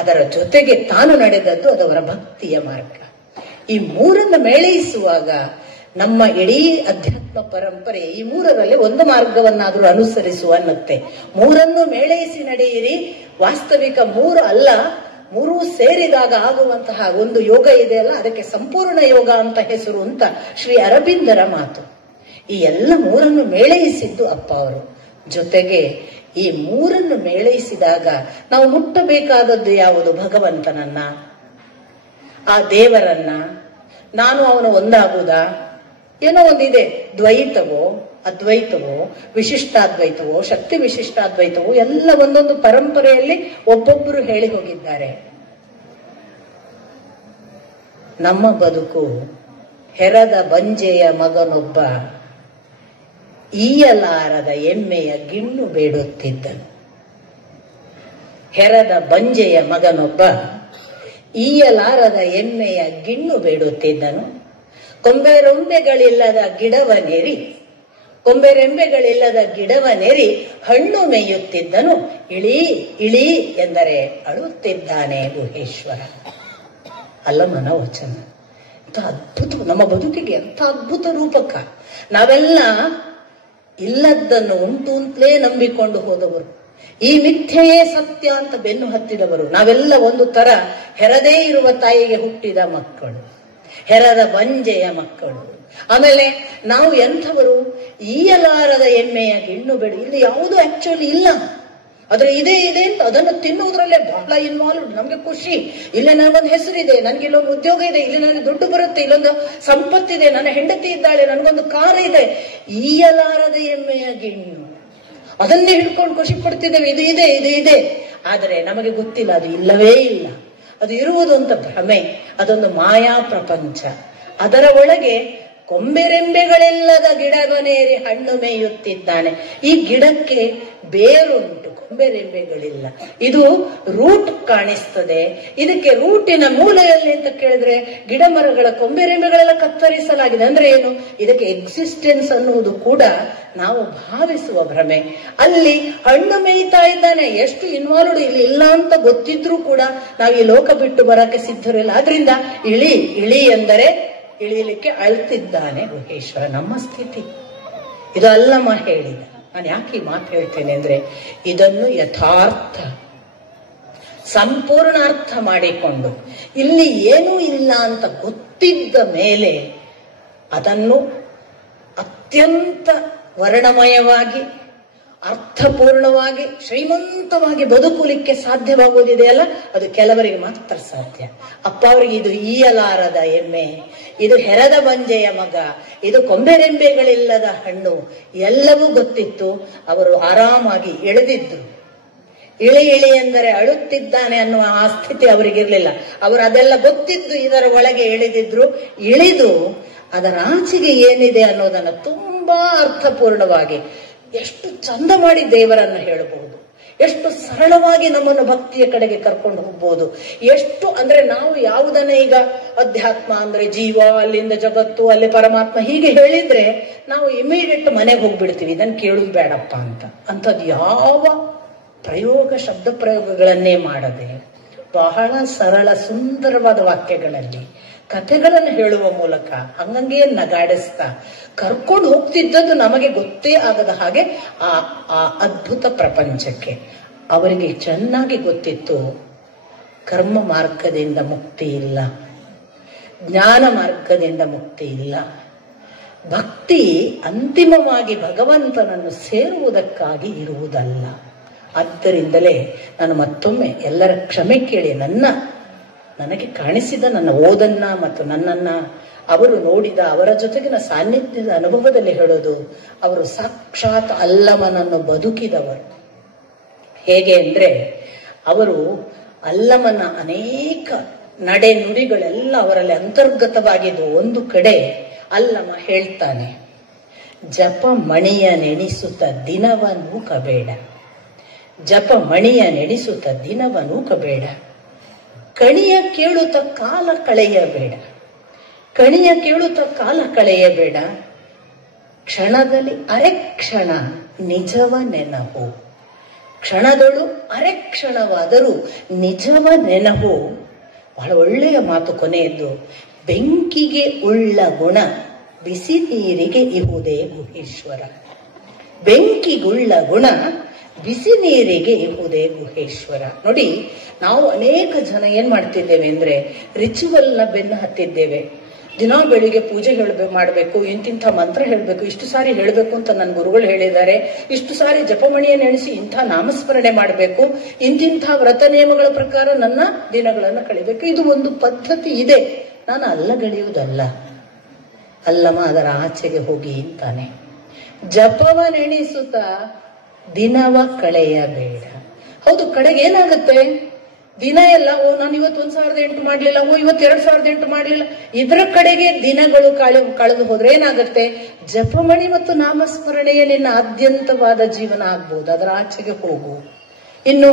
ಅದರ ಜೊತೆಗೆ ತಾನು ನಡೆದದ್ದು ಅದವರ ಭಕ್ತಿಯ ಮಾರ್ಗ. ಈ ಮೂರನ್ನು ಮೇಳೈಸುವಾಗ ನಮ್ಮ ಇಡೀ ಅಧ್ಯಾತ್ಮ ಪರಂಪರೆ ಈ ಮೂರರಲ್ಲಿ ಒಂದು ಮಾರ್ಗವನ್ನಾದರೂ ಅನುಸರಿಸುವ ಅನ್ನತ್ತೆ. ಮೂರನ್ನು ಮೇಳೈಸಿ ನಡೆಯಿರಿ. ವಾಸ್ತವಿಕ ಮೂರು ಅಲ್ಲ, ಮೂರೂ ಸೇರಿದಾಗ ಆಗುವಂತಹ ಒಂದು ಯೋಗ ಇದೆಯಲ್ಲ, ಅದಕ್ಕೆ ಸಂಪೂರ್ಣ ಯೋಗ ಅಂತ ಹೆಸರು ಅಂತ ಶ್ರೀ ಅರಬಿಂದರ ಮಾತು. ಈ ಎಲ್ಲ ಮೂರನ್ನು ಮೇಳೈಸಿದ್ದು ಅಪ್ಪ ಅವರು. ಜೊತೆಗೆ ಈ ಮೂರನ್ನು ಮೇಳೈಸಿದಾಗ ನಾವು ಮುಟ್ಟಬೇಕಾದದ್ದು ಯಾವುದು? ಭಗವಂತನನ್ನ, ಆ ದೇವರನ್ನ. ನಾನು ಅವನು ಒಂದಾಗುವುದಾ? ಏನೋ ಒಂದಿದೆ, ದ್ವೈತವೋ ಅದ್ವೈತವೋ, ವಿಶಿಷ್ಟಾದ್ವೈತವೋ, ಶಕ್ತಿ ವಿಶಿಷ್ಟಾದ್ವೈತವೋ ಎಲ್ಲ ಒಂದೊಂದು ಪರಂಪರೆಯಲ್ಲಿ ಒಬ್ಬೊಬ್ಬರು ಹೇಳಿ ಹೋಗಿದ್ದಾರೆ. ನಮ್ಮ ಬದುಕು ಹೆರದ ಬಂಜೆಯ ಮಗನೊಬ್ಬ ಈಯಲಾರದ ಎಮ್ಮೆಯ ಗಿಣ್ಣು ಬೇಡುತ್ತಿದ್ದನು. ಹೆರದ ಬಂಜೆಯ ಮಗನೊಬ್ಬ ಈಯಲಾರದ ಎಮ್ಮೆಯ ಗಿಣ್ಣು ಬೇಡುತ್ತಿದ್ದನು. ಕೊಂಬೆರೆಂಬೆಗಳಿಲ್ಲದ ಗಿಡವನೆರಿ ಹಣ್ಣು ಮೇಯುತ್ತಿದ್ದನು. ಇಳಿ ಇಳಿ ಎಂದರೆ ಅಳುತ್ತಿದ್ದಾನೆ ಗುಹೇಶ್ವರ. ಅಲ್ಲಮನ ವಚನ. ಎಂಥ ಅದ್ಭುತ, ನಮ್ಮ ಬದುಕಿಗೆ ಎಂಥ ಅದ್ಭುತ ರೂಪಕ. ನಾವೆಲ್ಲ ಇಲ್ಲದ್ದನ್ನು ಉಂಟು ಅಂತಲೇ ನಂಬಿಕೊಂಡು ಹೋದವರು, ಈ ಮಿಥ್ಯೆಯೇ ಸತ್ಯ ಅಂತ ಬೆನ್ನು ಹತ್ತಿದವರು. ನಾವೆಲ್ಲ ಒಂದು ತರ ಹೆರದೇ ಇರುವ ತಾಯಿಗೆ ಹುಟ್ಟಿದ ಮಕ್ಕಳು, ಹೆರದ ಬಂಜೆಯ ಮಕ್ಕಳು. ಆಮೇಲೆ ನಾವು ಎಂಥವರು, ಈಯಲಾರದ ಎಮ್ಮೆಯ ಗಿಣ್ಣು ಬೇಡ. ಇಲ್ಲಿ ಯಾವುದು ಆಕ್ಚುಲಿ ಇಲ್ಲ, ಆದ್ರೆ ಇದೆ ಅಂತ ಅದನ್ನು ತಿನ್ನುವುದ್ರಲ್ಲೇ ಬಹಳ ಇನ್ವಾಲ್ವ್. ನಮ್ಗೆ ಖುಷಿ, ಇಲ್ಲೇ ನನಗೊಂದು ಹೆಸರಿದೆ, ನನ್ಗೆ ಇಲ್ಲೊಂದು ಉದ್ಯೋಗ ಇದೆ, ಇಲ್ಲಿ ನನಗೆ ದುಡ್ಡು ಬರುತ್ತೆ, ಇಲ್ಲೊಂದು ಸಂಪತ್ತಿದೆ, ನನ್ನ ಹೆಂಡತಿ ಇದ್ದಾಳೆ, ನನಗೊಂದು ಕಾರ ಇದೆ. ಈಯಲಾರದ ಎಮ್ಮೆಯ ಗಿಣ್ಣು, ಅದನ್ನೇ ಹಿಡ್ಕೊಂಡು ಖುಷಿ ಪಡ್ತಿದ್ದೇವೆ. ಇದು ಇದೆ, ಆದರೆ ನಮಗೆ ಗೊತ್ತಿಲ್ಲ ಅದು ಇಲ್ಲವೇ ಇಲ್ಲ. ಅದು ಇರುವುದು ಅಂತ ಭ್ರಮೆ, ಅದೊಂದು ಮಾಯಾ ಪ್ರಪಂಚ. ಅದರ ಒಳಗೆ ಕೊಂಬೆರೆಂಬೆಗಳಿಲ್ಲದ ಗಿಡವನೇರಿ ಹಣ್ಣು ಮೇಯುತ್ತಿದ್ದಾನೆ. ಈ ಗಿಡಕ್ಕೆ ಬೇರುಂಟು, ಕೊಂಬೆರೆಂಬೆಗಳಿಲ್ಲ. ಇದು ರೂಟ್ ಕಾಣಿಸ್ತದೆ. ಇದಕ್ಕೆ ರೂಟಿನ ಮೂಲೆಯಲ್ಲಿ ಅಂತ ಕೇಳಿದ್ರೆ ಗಿಡ ಮರಗಳ ಕೊಂಬೆರೆಂಬೆಗಳೆಲ್ಲ ಕತ್ತರಿಸಲಾಗಿದೆ. ಅಂದ್ರೆ ಏನು? ಇದಕ್ಕೆ ಎಕ್ಸಿಸ್ಟೆನ್ಸ್ ಅನ್ನುವುದು ಕೂಡ ನಾವು ಭಾವಿಸುವ ಭ್ರಮೆ. ಅಲ್ಲಿ ಹಣ್ಣು ಮೇಯ್ತಾ ಇದ್ದಾನೆ. ಎಷ್ಟು ಇನ್ವಾಲ್ವ್ಡ್ ಇಲ್ಲಿ ಇಲ್ಲ ಅಂತ ಗೊತ್ತಿದ್ರೂ ಕೂಡ ನಾವು ಈ ಲೋಕ ಬಿಟ್ಟು ಬರಕ್ಕೆ ಸಿದ್ಧರಿಲ್ಲ. ಆದ್ರಿಂದ ಇಳಿ ಎಂದರೆ ಇಳಿಯಲಿಕ್ಕೆ ಅಳ್ತಿದ್ದಾನೆ ಗುಹೇಶ್ವರ. ನಮ್ಮ ಸ್ಥಿತಿ ಇದು. ಅಲ್ಲಮ್ಮ ಹೇಳಿದ. ನಾನು ಯಾಕೆ ಈ ಮಾತು ಹೇಳ್ತೇನೆ ಅಂದ್ರೆ, ಇದನ್ನು ಯಥಾರ್ಥ ಸಂಪೂರ್ಣ ಅರ್ಥ ಮಾಡಿಕೊಂಡು ಇಲ್ಲಿ ಏನೂ ಇಲ್ಲ ಅಂತ ಗೊತ್ತಿದ್ದ ಮೇಲೆ ಅದನ್ನು ಅತ್ಯಂತ ವರ್ಣಮಯವಾಗಿ, ಅರ್ಥಪೂರ್ಣವಾಗಿ, ಶ್ರೀಮಂತವಾಗಿ ಬದುಕಲಿಕ್ಕೆ ಸಾಧ್ಯವಾಗುವುದಿದೆಯಲ್ಲ, ಅದು ಕೆಲವರಿಗೆ ಮಾತ್ರ ಸಾಧ್ಯ. ಅಪ್ಪ ಅವರಿಗೆ ಇದು ಈಯಲಾರದ ಎಮ್ಮೆ, ಇದು ಹೆರದ ಬಂಜೆಯ ಮಗ, ಇದು ಕೊಂಬೆರೆಂಬೆಗಳಿಲ್ಲದ ಹಣ್ಣು ಎಲ್ಲವೂ ಗೊತ್ತಿತ್ತು. ಅವರು ಆರಾಮಾಗಿ ಎಳೆದಿದ್ರು. ಇಳಿ ಎಂದರೆ ಅಳುತ್ತಿದ್ದಾನೆ ಅನ್ನುವ ಆ ಸ್ಥಿತಿ ಅವರಿಗಿರ್ಲಿಲ್ಲ. ಅವರು ಅದೆಲ್ಲ ಗೊತ್ತಿದ್ದು ಇದರ ಒಳಗೆ ಇಳಿದಿದ್ರು. ಇಳಿದು ಅದರ ಆಚೆಗೆ ಏನಿದೆ ಅನ್ನೋದನ್ನು ತುಂಬಾ ಅರ್ಥಪೂರ್ಣವಾಗಿ, ಎಷ್ಟು ಚಂದ ಮಾಡಿ ದೇವರನ್ನ ಹೇಳಬಹುದು, ಎಷ್ಟು ಸರಳವಾಗಿ ನಮ್ಮನ್ನು ಭಕ್ತಿಯ ಕಡೆಗೆ ಕರ್ಕೊಂಡು ಹೋಗ್ಬೋದು. ಎಷ್ಟು ಅಂದ್ರೆ ನಾವು ಯಾವುದನ್ನ ಈಗ ಅಧ್ಯಾತ್ಮ ಅಂದ್ರೆ ಜೀವ, ಅಲ್ಲಿಂದ ಜಗತ್ತು, ಅಲ್ಲಿ ಪರಮಾತ್ಮ ಹೀಗೆ ಹೇಳಿದ್ರೆ ನಾವು ಇಮಿಡಿಯೇಟ್ ಮನೆಗೆ ಹೋಗ್ಬಿಡ್ತೀವಿ, ಇದನ್ನು ಕೇಳುದು ಬೇಡಪ್ಪ ಅಂತ. ಅಂಥದ್ದು ಯಾವ ಶಬ್ದ ಪ್ರಯೋಗಗಳನ್ನೇ ಮಾಡದೆ ಬಹಳ ಸರಳ ಸುಂದರವಾದ ವಾಕ್ಯಗಳಲ್ಲಿ ಕಥೆಗಳನ್ನು ಹೇಳುವ ಮೂಲಕ ಹಂಗಂಗೆ ನಗಾಡಿಸ್ತಾ ಕರ್ಕೊಂಡು ಹೋಗ್ತಿದ್ದದ್ದು ನಮಗೆ ಗೊತ್ತೇ ಆಗದ ಹಾಗೆ ಆ ಅದ್ಭುತ ಪ್ರಪಂಚಕ್ಕೆ. ಅವರಿಗೆ ಚೆನ್ನಾಗಿ ಗೊತ್ತಿತ್ತು, ಕರ್ಮ ಮಾರ್ಗದಿಂದ ಮುಕ್ತಿ ಇಲ್ಲ, ಜ್ಞಾನ ಮಾರ್ಗದಿಂದ ಮುಕ್ತಿ ಇಲ್ಲ. ಭಕ್ತಿ ಅಂತಿಮವಾಗಿ ಭಗವಂತನನ್ನು ಸೇರುವುದಕ್ಕಾಗಿ ಇರುವುದಲ್ಲ. ಆದ್ದರಿಂದಲೇ ನಾನು ಮತ್ತೊಮ್ಮೆ ಎಲ್ಲರ ಕ್ಷಮೆ ಕೇಳಿ, ನನಗೆ ಕಾಣಿಸಿದ ನನ್ನ ಓದನ್ನ ಮತ್ತು ನನ್ನನ್ನ ಅವರು ನೋಡಿದ ಅವರ ಜೊತೆಗಿನ ಸಾನ್ನಿಧ್ಯದ ಅನುಭವದಲ್ಲಿ ಹೇಳೋದು, ಅವರು ಸಾಕ್ಷಾತ್ ಅಲ್ಲಮನನ್ನು ಬದುಕಿದವರು. ಹೇಗೆ ಅಂದ್ರೆ, ಅವರು ಅಲ್ಲಮನ ಅನೇಕ ನಡೆ ನುಡಿಗಳೆಲ್ಲ ಅವರಲ್ಲಿ ಅಂತರ್ಗತವಾಗಿದ್ದು. ಒಂದು ಕಡೆ ಅಲ್ಲಮ ಹೇಳ್ತಾನೆ, ಜಪ ಮಣಿಯ ನೆನೆಸುತ್ತ ದಿನವ ನೂಕಬೇಡ, ಜಪ ಮಣಿಯ ನೆನೆಸುತ್ತ ದಿನವ ನೂಕಬೇಡ, ಕಣಿಯ ಕೇಳುತ್ತ ಕಾಲ ಕಳೆಯಬೇಡ, ಕಣಿಯ ಕೇಳುತ್ತ ಕಾಲ ಕಳೆಯಬೇಡ, ಕ್ಷಣದಲ್ಲಿ ಅರೆಕ್ಷಣ ನಿಜವ ನೆನಹು, ಕ್ಷಣದಳು ಅರೆಕ್ಷಣವಾದರೂ ನಿಜವ ನೆನಹು. ಬಹಳ ಒಳ್ಳೆಯ ಮಾತು ಕೊನೆಯದ್ದು. ಬೆಂಕಿಗೆ ಉಳ್ಳ ಗುಣ ಬಿಸಿ ನೀರಿಗೆ ಇಹುದೇ ಗುಹೇಶ್ವರ. ಬೆಂಕಿಗುಳ್ಳ ಗುಣ ಬಿಸಿ ನೀರಿಗೆ ಇಹುದೇ ಗುಹೇಶ್ವರ. ನೋಡಿ, ನಾವು ಅನೇಕ ಜನ ಏನ್ ಮಾಡ್ತಿದ್ದೇವೆ ಅಂದ್ರೆ ರಿಚುವಲ್ ನ ಬೆನ್ನು ಹತ್ತಿದ್ದೇವೆ. ದಿನಾ ಬೆಳಿಗ್ಗೆ ಪೂಜೆ ಮಾಡಬೇಕು, ಇಂತಿಂಥ ಮಂತ್ರ ಹೇಳ್ಬೇಕು, ಇಷ್ಟು ಸಾರಿ ಹೇಳ್ಬೇಕು ಅಂತ ನನ್ನ ಗುರುಗಳು ಹೇಳಿದ್ದಾರೆ, ಇಷ್ಟು ಸಾರಿ ಜಪಮಣಿಯನ್ನು ಎಣಿಸಿ ಇಂಥ ನಾಮಸ್ಮರಣೆ ಮಾಡಬೇಕು, ಇಂತಿಂಥ ವ್ರತ ನಿಯಮಗಳ ಪ್ರಕಾರ ನನ್ನ ದಿನಗಳನ್ನು ಕಳಿಬೇಕು. ಇದು ಒಂದು ಪದ್ಧತಿ ಇದೆ. ನಾನು ಅಲ್ಲಗಳೆಯುವುದಲ್ಲ. ಅಲ್ಲಮ ಅದರ ಆಚೆಗೆ ಹೋಗಿ ಅಂತಾನೆ. ಜಪವ ನೆನೆಸುತ್ತ ದಿನವ ಕಳೆಯಬೇಡ. ಹೌದು, ಕಡೆಗೆ ಏನಾಗುತ್ತೆ? ದಿನ ಎಲ್ಲ ನಾನು ಇವತ್ತು 1008 ಮಾಡ್ಲಿಲ್ಲ, ಇವತ್ತು 2008 ಮಾಡ್ಲಿಲ್ಲ, ಇದರ ಕಡೆಗೆ ದಿನಗಳು ಕಳೆದು ಹೋದ್ರೆ ಏನಾಗುತ್ತೆ? ಜಪಮಣಿ ಮತ್ತು ನಾಮಸ್ಮರಣೆಯೇ ನಿನ್ನ ಆದ್ಯಂತವಾದ ಜೀವನ ಆಗ್ಬಹುದು. ಅದರ ಆಚೆಗೆ ಹೋಗು. ಇನ್ನು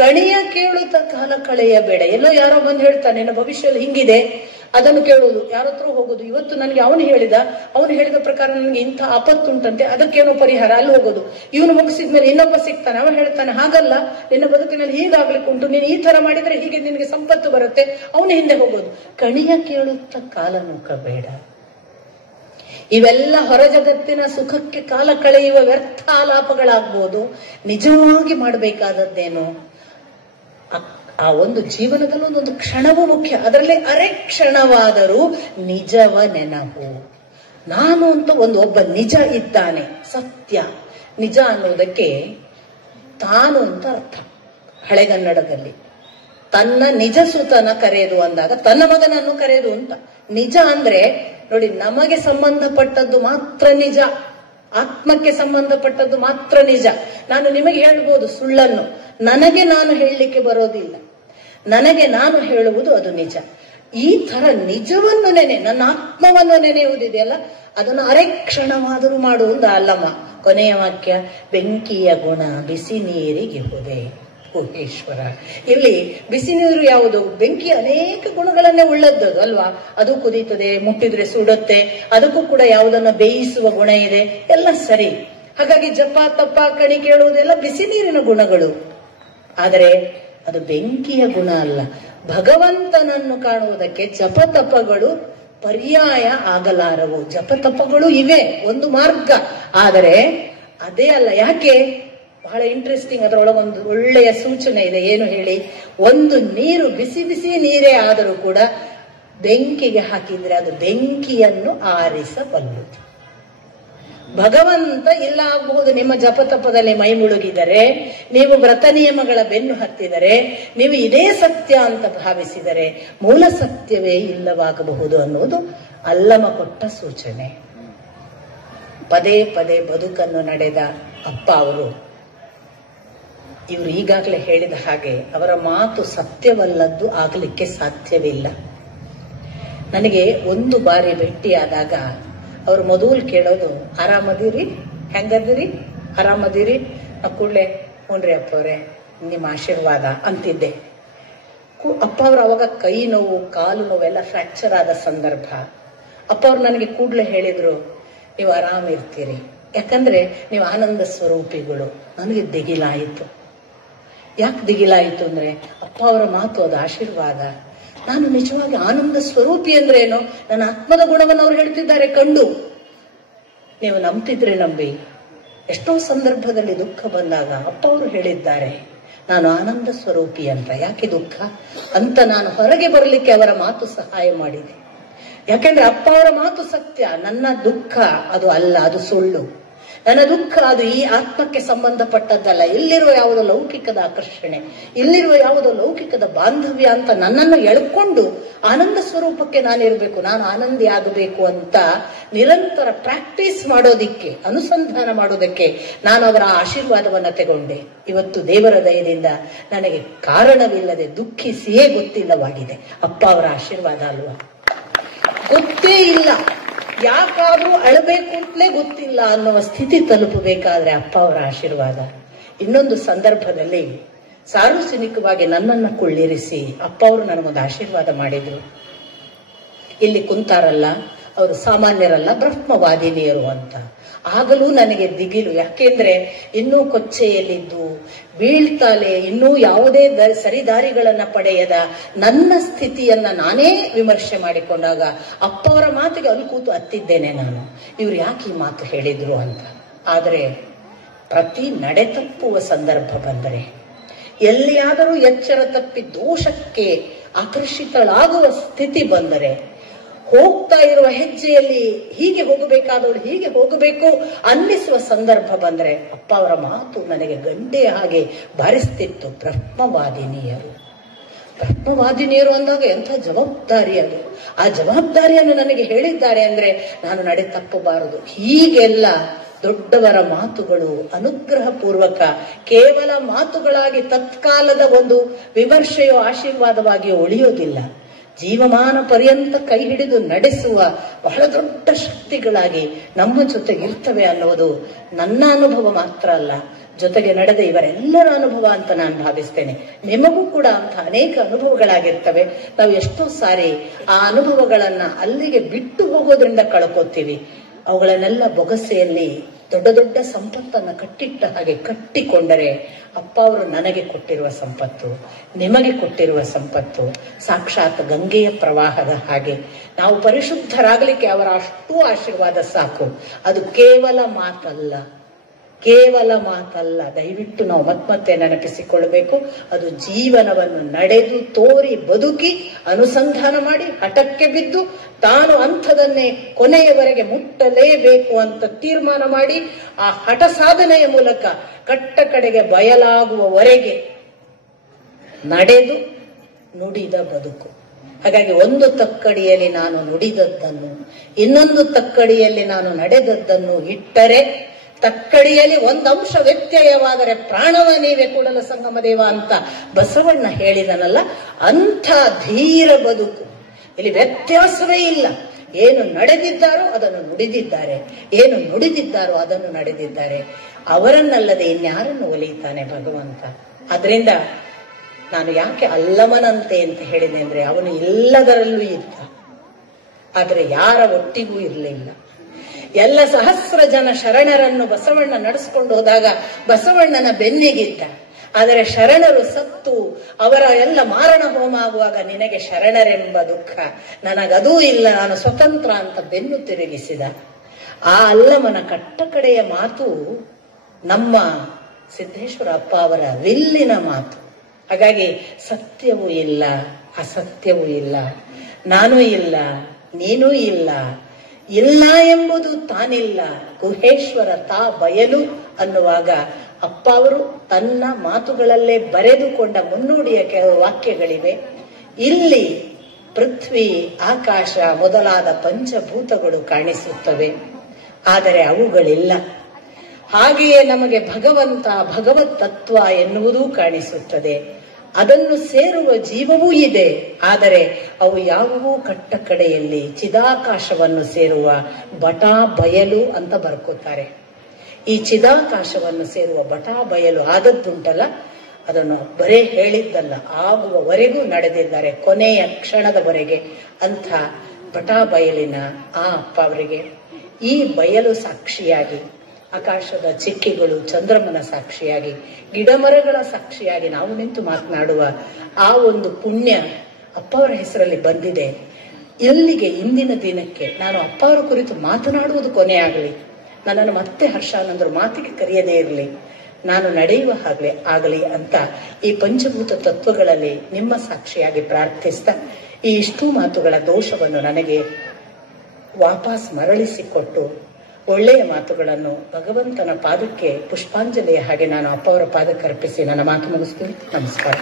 ಕಣಿಯ ಕೇಳುತ್ತ ಕಾಲ ಕಳೆಯಬೇಡ. ಎಲ್ಲೋ ಯಾರೋ ಬಂದು ಹೇಳ್ತಾನೆ ನಿನ್ನ ಭವಿಷ್ಯದಲ್ಲಿ ಹಿಂಗಿದೆ, ಅದನ್ನು ಕೇಳುವುದು, ಯಾರ ಹತ್ರ ಹೋಗುದು. ಇವತ್ತು ನನಗೆ ಅವನು ಹೇಳಿದ ಪ್ರಕಾರ ನನಗೆ ಇಂಥ ಆಪತ್ತುಂಟಂತೆ, ಅದಕ್ಕೇನೋ ಪರಿಹಾರ, ಅಲ್ಲಿ ಹೋಗೋದು. ಇವನು ಮುಗಿಸಿದ್ಮೇಲೆ ಇನ್ನೊಬ್ಬ ಸಿಗ್ತಾನೆ, ಅವ ಹೇಳ್ತಾನೆ ಹಾಗಲ್ಲ, ನಿನ್ನ ಬದುಕಿನಲ್ಲಿ ಹೀಗಾಗ್ಲಿಕ್ಕೆ ಉಂಟು, ನೀನು ಈ ತರ ಮಾಡಿದ್ರೆ ಹೀಗೆ ನಿನಗೆ ಸಂಪತ್ತು ಬರುತ್ತೆ, ಅವನ ಹಿಂದೆ ಹೋಗೋದು. ಕಣಿಯ ಕೇಳುತ್ತ ಕಾಲ ನೂಕಬೇಡ. ಇವೆಲ್ಲ ಹೊರ ಜಗತ್ತಿನ ಸುಖಕ್ಕೆ ಕಾಲ ಕಳೆಯುವ ವ್ಯರ್ಥ ಆಲಾಪಗಳಾಗ್ಬೋದು. ನಿಜವಾಗಿ ಮಾಡಬೇಕಾದದ್ದೇನು? ಆ ಒಂದು ಜೀವನದಲ್ಲಿ ಒಂದೊಂದು ಕ್ಷಣವೂ ಮುಖ್ಯ. ಅದರಲ್ಲಿ ಅರೆ ಕ್ಷಣವಾದರೂ ನಿಜವ ನೆನಪು. ನಾನು ಅಂತ ಒಬ್ಬ ನಿಜ ಇದ್ದಾನೆ, ಸತ್ಯ. ನಿಜ ಅನ್ನೋದಕ್ಕೆ ತಾನು ಅಂತ ಅರ್ಥ. ಹಳೆಗನ್ನಡದಲ್ಲಿ ತನ್ನ ನಿಜ ಸುತನ ಕರೆಯೋದು ಅಂದಾಗ ತನ್ನ ಮಗನನ್ನು ಕರೆಯೋದು ಅಂತ. ನಿಜ ಅಂದ್ರೆ ನೋಡಿ, ನಮಗೆ ಸಂಬಂಧಪಟ್ಟದ್ದು ಮಾತ್ರ ನಿಜ, ಆತ್ಮಕ್ಕೆ ಸಂಬಂಧಪಟ್ಟದ್ದು ಮಾತ್ರ ನಿಜ. ನಾನು ನಿಮಗೆ ಹೇಳ್ಬೋದು ಸುಳ್ಳನ್ನು, ನನಗೆ ನಾನು ಹೇಳಲಿಕ್ಕೆ ಬರೋದಿಲ್ಲ. ನನಗೆ ನಾನು ಹೇಳುವುದು ಅದು ನಿಜ. ಈ ತರ ನಿಜವನ್ನು ನನ್ನ ಆತ್ಮವನ್ನು ನೆನೆಯುವುದಿದೆಯಲ್ಲ, ಅದನ್ನು ಅರೆ ಕ್ಷಣವಾದರೂ ಮಾಡುವುದು ಅಲ್ಲಮ್ಮ. ಕೊನೆಯ ವಾಕ್ಯ, ಬೆಂಕಿಯ ಗುಣ ಬಿಸಿ ನೀರಿಗೆ ಹೋದೆ ಈಶ್ವರ. ಇಲ್ಲಿ ಬಿಸಿ ನೀರು ಯಾವುದು? ಬೆಂಕಿ ಅನೇಕ ಗುಣಗಳನ್ನೇ ಉಳ್ಳದ್ದು ಅಲ್ವಾ. ಅದು ಕುದೀತದೆ, ಮುಟ್ಟಿದ್ರೆ ಸುಡುತ್ತೆ, ಅದಕ್ಕೂ ಕೂಡ ಯಾವುದನ್ನ ಬೇಯಿಸುವ ಗುಣ ಇದೆ, ಎಲ್ಲ ಸರಿ. ಹಾಗಾಗಿ ಜಪ ತಪ ಕಣಿ ಕೇಳುವುದೆಲ್ಲ ಬಿಸಿ ನೀರಿನ ಗುಣಗಳು. ಆದರೆ ಅದು ಬೆಂಕಿಯ ಗುಣ ಅಲ್ಲ. ಭಗವಂತನನ್ನು ಕಾಣುವುದಕ್ಕೆ ಜಪತಪಗಳು ಪರ್ಯಾಯ ಆಗಲಾರವು. ಜಪತಪಗಳು ಇವೆ, ಒಂದು ಮಾರ್ಗ, ಆದರೆ ಅದೇ ಅಲ್ಲ. ಯಾಕೆ? ಬಹಳ ಇಂಟ್ರೆಸ್ಟಿಂಗ್. ಅದರೊಳಗೊಂದು ಒಳ್ಳೆಯ ಸೂಚನೆ ಇದೆ. ಏನು ಹೇಳಿ? ಒಂದು ನೀರು ಬಿಸಿ ಬಿಸಿ ನೀರೇ ಆದರೂ ಕೂಡ ಬೆಂಕಿಗೆ ಹಾಕಿದ್ರೆ ಅದು ಬೆಂಕಿಯನ್ನು ಆರಿಸಬಲ್ಲುದು. ಭಗವಂತ ಇಲ್ಲ ಆಗಬಹುದು. ನಿಮ್ಮ ಜಪತಪದಲ್ಲಿ ಮೈ ಮುಳುಗಿದರೆ, ನೀವು ವ್ರತ ನಿಯಮಗಳ ಬೆನ್ನು ಹತ್ತಿದರೆ, ನೀವು ಇದೇ ಸತ್ಯ ಅಂತ ಭಾವಿಸಿದರೆ ಮೂಲ ಸತ್ಯವೇ ಇಲ್ಲವಾಗಬಹುದು ಅನ್ನುವುದು ಅಲ್ಲಮ ಕೊಟ್ಟ ಸೂಚನೆ. ಪದೇ ಪದೇ ಬದುಕನ್ನು ನಡೆದ ಅಪ್ಪ ಅವರು, ಇವರು ಈಗಾಗಲೇ ಹೇಳಿದ ಹಾಗೆ ಅವರ ಮಾತು ಸತ್ಯವಲ್ಲದ್ದು ಆಗಲಿಕ್ಕೆ ಸಾಧ್ಯವಿಲ್ಲ. ನನಗೆ ಒಂದು ಬಾರಿ ಭೇಟಿಯಾದಾಗ ಅವ್ರು ಮೊದಲು ಕೇಳೋದು, ಆರಾಮದಿರಿ, ಹೆಂಗದಿರಿ, ಆರಾಮದಿರಿ. ಕೂಡಲೇ ಹ್ಞೂನ್ರಿ ಅಪ್ಪ ಅವರೇ, ನಿಮ್ಮ ಆಶೀರ್ವಾದ ಅಂತಿದ್ದೆ. ಅಪ್ಪ ಅವರು ಅವಾಗ ಕೈ ನೋವು, ಕಾಲು ನೋವೆಲ್ಲ ಫ್ರಾಕ್ಚರ್ ಆದ ಸಂದರ್ಭ. ಅಪ್ಪ ಅವ್ರು ನನಗೆ ಕೂಡಲೇ ಹೇಳಿದ್ರು, ನೀವು ಆರಾಮಿರ್ತೀರಿ, ಯಾಕಂದ್ರೆ ನೀವು ಆನಂದ ಸ್ವರೂಪಿಗಳು. ನನಗೆ ದಿಗಿಲಾಯಿತು. ಯಾಕೆ ದಿಗಿಲಾಯಿತು ಅಂದ್ರೆ, ಅಪ್ಪ ಅವರ ಮಾತು ಅದು ಆಶೀರ್ವಾದ. ನಾನು ನಿಜವಾಗಿ ಆನಂದ ಸ್ವರೂಪಿ ಅಂದ್ರೆ ಏನು? ನನ್ನ ಆತ್ಮದ ಗುಣವನ್ನು ಅವ್ರು ಹೇಳ್ತಿದ್ದಾರೆ ಕಂಡು. ನೀವು ನಂಬ್ತಿದ್ರೆ ನಂಬಿ, ಎಷ್ಟೋ ಸಂದರ್ಭದಲ್ಲಿ ದುಃಖ ಬಂದಾಗ ಅಪ್ಪ ಅವರು ಹೇಳಿದ್ದಾರೆ, ನಾನು ಆನಂದ ಸ್ವರೂಪಿ ಅಂತ. ಯಾಕೆ ದುಃಖ ಅಂತ ನಾನು ಹೊರಗೆ ಬರಲಿಕ್ಕೆ ಅವರ ಮಾತು ಸಹಾಯ ಮಾಡಿದೆ. ಯಾಕೆಂದ್ರೆ ಅಪ್ಪ ಅವರ ಮಾತು ಸತ್ಯ. ನನ್ನ ದುಃಖ ಅದು ಅಲ್ಲ, ಅದು ಸುಳ್ಳು. ನನ್ನ ದುಃಖ ಅದು ಈ ಆತ್ಮಕ್ಕೆ ಸಂಬಂಧಪಟ್ಟದ್ದಲ್ಲ. ಇಲ್ಲಿರುವ ಯಾವುದೋ ಲೌಕಿಕದ ಆಕರ್ಷಣೆ, ಇಲ್ಲಿರುವ ಯಾವುದೋ ಲೌಕಿಕದ ಬಾಂಧವ್ಯ ಅಂತ ನನ್ನನ್ನು ಎಳ್ಕೊಂಡು ಆನಂದ ಸ್ವರೂಪಕ್ಕೆ ನಾನಿರ್ಬೇಕು, ನಾನು ಆನಂದಿ ಆಗಬೇಕು ಅಂತ ನಿರಂತರ ಪ್ರಾಕ್ಟೀಸ್ ಮಾಡೋದಿಕ್ಕೆ, ಅನುಸಂಧಾನ ಮಾಡೋದಕ್ಕೆ ನಾನು ಅವರ ಆಶೀರ್ವಾದವನ್ನ ತಗೊಂಡೆ. ಇವತ್ತು ದೇವರ ದಯದಿಂದ ನನಗೆ ಕಾರಣವಿಲ್ಲದೆ ದುಃಖಿಸಿಯೇ ಗೊತ್ತಿಲ್ಲವಾಗಿದೆ. ಅಪ್ಪ ಅವರ ಆಶೀರ್ವಾದ ಅಲ್ವಾ? ಗೊತ್ತೇ ಇಲ್ಲ, ಯಾಕಾದ್ರೂ ಅಳಬೇಕು ಅಂತಲೇ ಗೊತ್ತಿಲ್ಲ ಅನ್ನುವ ಸ್ಥಿತಿ ತಲುಪಬೇಕಾದ್ರೆ ಅಪ್ಪ ಅವರ ಆಶೀರ್ವಾದ. ಇನ್ನೊಂದು ಸಂದರ್ಭದಲ್ಲಿ ಸಾರ್ವಜನಿಕವಾಗಿ ನನ್ನನ್ನು ಕುಳ್ಳಿರಿಸಿ ಅಪ್ಪ ಅವರು ನನಗೊಂದು ಆಶೀರ್ವಾದ ಮಾಡಿದ್ರು. ಇಲ್ಲಿ ಕುಂತಾರಲ್ಲ, ಅವರು ಸಾಮಾನ್ಯರಲ್ಲ, ಬ್ರಹ್ಮವಾದಿನಿಯರು ಅಂತ. ಆಗಲೂ ನನಗೆ ದಿಗಿಲು. ಯಾಕೆಂದ್ರೆ ಇನ್ನೂ ಕೊಚ್ಚೆಯಲ್ಲಿದ್ದು ಬೀಳ್ತಾಲೆ, ಇನ್ನೂ ಯಾವುದೇ ಸರಿದಾರಿಗಳನ್ನ ಪಡೆಯದ ನನ್ನ ಸ್ಥಿತಿಯನ್ನ ನಾನೇ ವಿಮರ್ಶೆ ಮಾಡಿಕೊಂಡಾಗ ಅಪ್ಪ ಅವರ ಮಾತಿಗೆ ಅಲ್ಲಿ ಕೂತು ಅತ್ತಿದ್ದೇನೆ ನಾನು, ಇವ್ರು ಯಾಕೆ ಈ ಮಾತು ಹೇಳಿದ್ರು ಅಂತ. ಆದರೆ ಪ್ರತಿ ನಡೆ ತಪ್ಪುವ ಸಂದರ್ಭ ಬಂದರೆ, ಎಲ್ಲಿಯಾದರೂ ಎಚ್ಚರ ತಪ್ಪಿ ದೋಷಕ್ಕೆ ಆಕರ್ಷಿತಳಾಗುವ ಸ್ಥಿತಿ ಬಂದರೆ, ಹೋಗ್ತಾ ಇರುವ ಹೆಜ್ಜೆಯಲ್ಲಿ ಹೀಗೆ ಹೋಗಬೇಕಾದವಳು ಹೀಗೆ ಹೋಗಬೇಕು ಅನ್ನಿಸುವ ಸಂದರ್ಭ ಬಂದರೆ ಅಪ್ಪ ಅವರ ಮಾತು ನನಗೆ ಗಂಟೆ ಹಾಗೆ ಬಾರಿಸ್ತಿತ್ತು. ಬ್ರಹ್ಮವಾದಿನಿಯರು, ಬ್ರಹ್ಮವಾದಿನಿಯರು ಅಂದಾಗ ಎಂಥ ಜವಾಬ್ದಾರಿ ಅದು. ಆ ಜವಾಬ್ದಾರಿಯನ್ನು ನನಗೆ ಹೇಳಿದ್ದಾರೆ ಅಂದ್ರೆ ನಾನು ನಡೆ ತಪ್ಪಬಾರದು. ಹೀಗೆಲ್ಲ ದೊಡ್ಡವರ ಮಾತುಗಳು ಅನುಗ್ರಹ ಪೂರ್ವಕ ಕೇವಲ ಮಾತುಗಳಾಗಿ ತತ್ಕಾಲದ ಒಂದು ವಿಮರ್ಶೆಯೋ ಆಶೀರ್ವಾದವಾಗಿಯೋ ಉಳಿಯೋದಿಲ್ಲ. ಜೀವಮಾನ ಪರ್ಯಂತ ಕೈ ಹಿಡಿದು ನಡೆಸುವ ಬಹಳ ದೊಡ್ಡ ಶಕ್ತಿಗಳಾಗಿ ನಮ್ಮ ಜೊತೆಗೆ ಇರ್ತವೆ ಅನ್ನೋದು ನನ್ನ ಅನುಭವ ಮಾತ್ರ ಅಲ್ಲ, ಜೊತೆಗೆ ನಡೆದ ಇವರೆಲ್ಲರ ಅನುಭವ ಅಂತ ನಾನು ಭಾವಿಸ್ತೇನೆ. ನಿಮಗೂ ಕೂಡ ಅಂತ ಅನೇಕ ಅನುಭವಗಳಾಗಿರ್ತವೆ. ನಾವು ಎಷ್ಟೋ ಸಾರಿ ಆ ಅನುಭವಗಳನ್ನ ಅಲ್ಲಿಗೆ ಬಿಟ್ಟು ಹೋಗೋದ್ರಿಂದ ಕಳ್ಕೋತೀವಿ. ಅವುಗಳನ್ನೆಲ್ಲ ಬೊಗಸೆಯಲ್ಲಿ ದೊಡ್ಡ ದೊಡ್ಡ ಸಂಪತ್ತನ್ನು ಕಟ್ಟಿಟ್ಟ ಹಾಗೆ ಕಟ್ಟಿಕೊಂಡರೆ ಅಪ್ಪ ಅವರು ನನಗೆ ಕೊಟ್ಟಿರುವ ಸಂಪತ್ತು, ನಿಮಗೆ ಕೊಟ್ಟಿರುವ ಸಂಪತ್ತು ಸಾಕ್ಷಾತ್ ಗಂಗೆಯ ಪ್ರವಾಹದ ಹಾಗೆ. ನಾವು ಪರಿಶುದ್ಧರಾಗಲಿಕ್ಕೆ ಅವರ ಅಷ್ಟೂ ಆಶೀರ್ವಾದ ಸಾಕು. ಅದು ಕೇವಲ ಮಾತಲ್ಲ, ಕೇವಲ ಮಾತಲ್ಲ. ದಯವಿಟ್ಟು ನಾವು ಮತ್ತೆ ನೆನಪಿಸಿಕೊಳ್ಳಬೇಕು. ಅದು ಜೀವನವನ್ನು ನಡೆದು ತೋರಿ ಬದುಕಿ ಅನುಸಂಧಾನ ಮಾಡಿ ಹಠಕ್ಕೆ ಬಿದ್ದು ತಾನು ಅಂಥದನ್ನೇ ಕೊನೆಯವರೆಗೆ ಮುಟ್ಟಲೇಬೇಕು ಅಂತ ತೀರ್ಮಾನ ಮಾಡಿ ಆ ಹಠ ಸಾಧನೆಯ ಮೂಲಕ ಕಟ್ಟ ಕಡೆಗೆ ಬಯಲಾಗುವವರೆಗೆ ನಡೆದು ನುಡಿದ ಬದುಕು. ಹಾಗಾಗಿ ಒಂದು ತಕ್ಕಡಿಯಲ್ಲಿ ನಾನು ನುಡಿದದ್ದನ್ನು, ಇನ್ನೊಂದು ತಕ್ಕಡಿಯಲ್ಲಿ ನಾನು ನಡೆದದ್ದನ್ನು ಇಟ್ಟರೆ ತಕ್ಕಡಿಯಲ್ಲಿ ಒಂದಂಶ ವ್ಯತ್ಯಯವಾದರೆ ಪ್ರಾಣವ ನೀವೇ ಕೂಡಲ ಸಂಗಮ ದೇವ ಅಂತ ಬಸವಣ್ಣ ಹೇಳಿದನಲ್ಲ, ಅಂಥ ಧೀರ ಬದುಕು. ಇಲ್ಲಿ ವ್ಯತ್ಯಾಸವೇ ಇಲ್ಲ. ಏನು ನಡೆದಿದ್ದಾರೋ ಅದನ್ನು ನುಡಿದಿದ್ದಾರೆ, ಏನು ನುಡಿದಿದ್ದಾರೋ ಅದನ್ನು ನಡೆದಿದ್ದಾರೆ. ಅವರನ್ನಲ್ಲದೆ ಇನ್ಯಾರನ್ನು ಒಲಿಯುತ್ತಾನೆ ಭಗವಂತ. ಅದರಿಂದ ನಾನು ಯಾಕೆ ಅಲ್ಲಮನಂತೆ ಅಂತ ಹೇಳಿದೆ ಅಂದ್ರೆ, ಅವನು ಎಲ್ಲದರಲ್ಲೂ ಇದ್ದ, ಆದರೆ ಯಾರ ಒಟ್ಟಿಗೂ ಇರಲಿಲ್ಲ. ಎಲ್ಲ ಸಹಸ್ರ ಜನ ಶರಣರನ್ನು ಬಸವಣ್ಣ ನಡೆಸ್ಕೊಂಡು ಹೋದಾಗ ಬಸವಣ್ಣನ ಬೆನ್ನಿಗಿದ್ದ. ಆದರೆ ಶರಣರು ಸತ್ತು ಅವರ ಎಲ್ಲ ಮಾರಣ ಹೋಮ ಆಗುವಾಗ ನಿನಗೆ ಶರಣರೆಂಬ ದುಃಖ, ನನಗದೂ ಇಲ್ಲ, ನಾನು ಸ್ವತಂತ್ರ ಅಂತ ಬೆನ್ನು ತಿರುಗಿಸಿದ. ಆ ಅಲ್ಲಮನ ಕಟ್ಟ ಕಡೆಯ ಮಾತು ನಮ್ಮ ಸಿದ್ದೇಶ್ವರ ಅಪ್ಪ ಅವರ ವಿಲ್ಲಿನ ಮಾತು. ಹಾಗಾಗಿ ಸತ್ಯವೂ ಇಲ್ಲ, ಅಸತ್ಯವೂ ಇಲ್ಲ, ನಾನೂ ಇಲ್ಲ, ನೀನೂ ಇಲ್ಲ, ಇಲ್ಲ ಎಂಬುದು ತಾನಿಲ್ಲ, ಗುಹೇಶ್ವರ ತಾ ಬಯಲು ಅನ್ನುವಾಗ ಅಪ್ಪ ಅವರು ತನ್ನ ಮಾತುಗಳಲ್ಲೇ ಬರೆದುಕೊಂಡ ಮುನ್ನುಡಿಯ ಕೆಲವು ವಾಕ್ಯಗಳಿವೆ. ಇಲ್ಲಿ ಪೃಥ್ವಿ, ಆಕಾಶ ಮೊದಲಾದ ಪಂಚಭೂತಗಳು ಕಾಣಿಸುತ್ತವೆ, ಆದರೆ ಅವುಗಳಿಲ್ಲ. ಹಾಗೆಯೇ ನಮಗೆ ಭಗವಂತ, ಭಗವತ್ ತತ್ವ ಎನ್ನುವುದೂ ಕಾಣಿಸುತ್ತದೆ. ಅದನ್ನು ಸೇರುವ ಜೀವವೂ ಇದೆ, ಆದರೆ ಅವು ಯಾವುವೂ ಕಟ್ಟ ಕಡೆಯಲ್ಲಿ ಚಿದಾಕಾಶವನ್ನು ಸೇರುವ ಬಟಾ ಬಯಲು ಅಂತ ಬರ್ಕೋತಾರೆ. ಈ ಚಿದಾಕಾಶವನ್ನು ಸೇರುವ ಬಟಾ ಬಯಲು ಆದದ್ದುಂಟಲ್ಲ, ಅದನ್ನು ಬರೇ ಹೇಳಿದ್ದಲ್ಲ, ಆಗುವವರೆಗೂ ನಡೆದಿದ್ದಾರೆ, ಕೊನೆಯ ಕ್ಷಣದವರೆಗೆ. ಅಂಥ ಬಟಾ ಬಯಲಿನ ಆ ಅಪ್ಪ ಅವರಿಗೆ ಈ ಬಯಲು ಸಾಕ್ಷಿಯಾಗಿ, ಆಕಾಶದ ಚಿಕ್ಕಿಗಳು ಚಂದ್ರಮನ ಸಾಕ್ಷಿಯಾಗಿ, ಗಿಡಮರಗಳ ಸಾಕ್ಷಿಯಾಗಿ ನಾವು ನಿಂತು ಮಾತನಾಡುವ ಆ ಒಂದು ಪುಣ್ಯ ಅಪ್ಪ ಅವರ ಹೆಸರಲ್ಲಿ ಬಂದಿದೆ. ಇಲ್ಲಿಗೆ ಇಂದಿನ ದಿನಕ್ಕೆ ನಾನು ಅಪ್ಪ ಅವರ ಕುರಿತು ಮಾತನಾಡುವುದು ಕೊನೆ ಆಗಲಿ, ನನ್ನನ್ನು ಮತ್ತೆ ಹರ್ಷಾನಂದರು ಮಾತಿಗೆ ಕರೆಯದೇ ಇರಲಿ, ನಾನು ನಡೆಯುವ ಹಾಗೆ ಆಗಲಿ ಅಂತ ಈ ಪಂಚಭೂತ ತತ್ವಗಳಲ್ಲಿ ನಿಮ್ಮ ಸಾಕ್ಷಿಯಾಗಿ ಪ್ರಾರ್ಥಿಸ್ತಾ ಈ ಇಷ್ಟೂ ಮಾತುಗಳ ದೋಷವನ್ನು ನನಗೆ ವಾಪಸ್ ಮರಳಿಸಿಕೊಟ್ಟು ಒಳ್ಳೆಯ ಮಾತುಗಳನ್ನು ಭಗವಂತನ ಪಾದಕ್ಕೆ ಪುಷ್ಪಾಂಜಲಿಯ ಹಾಗೆ ನಾನು ಅಪ್ಪ ಅವರ ಪಾದಕ್ಕೆ ಅರ್ಪಿಸಿ ನನ್ನ ಮಾತು ಮುಗಿಸ್ತೀನಿ. ನಮಸ್ಕಾರ.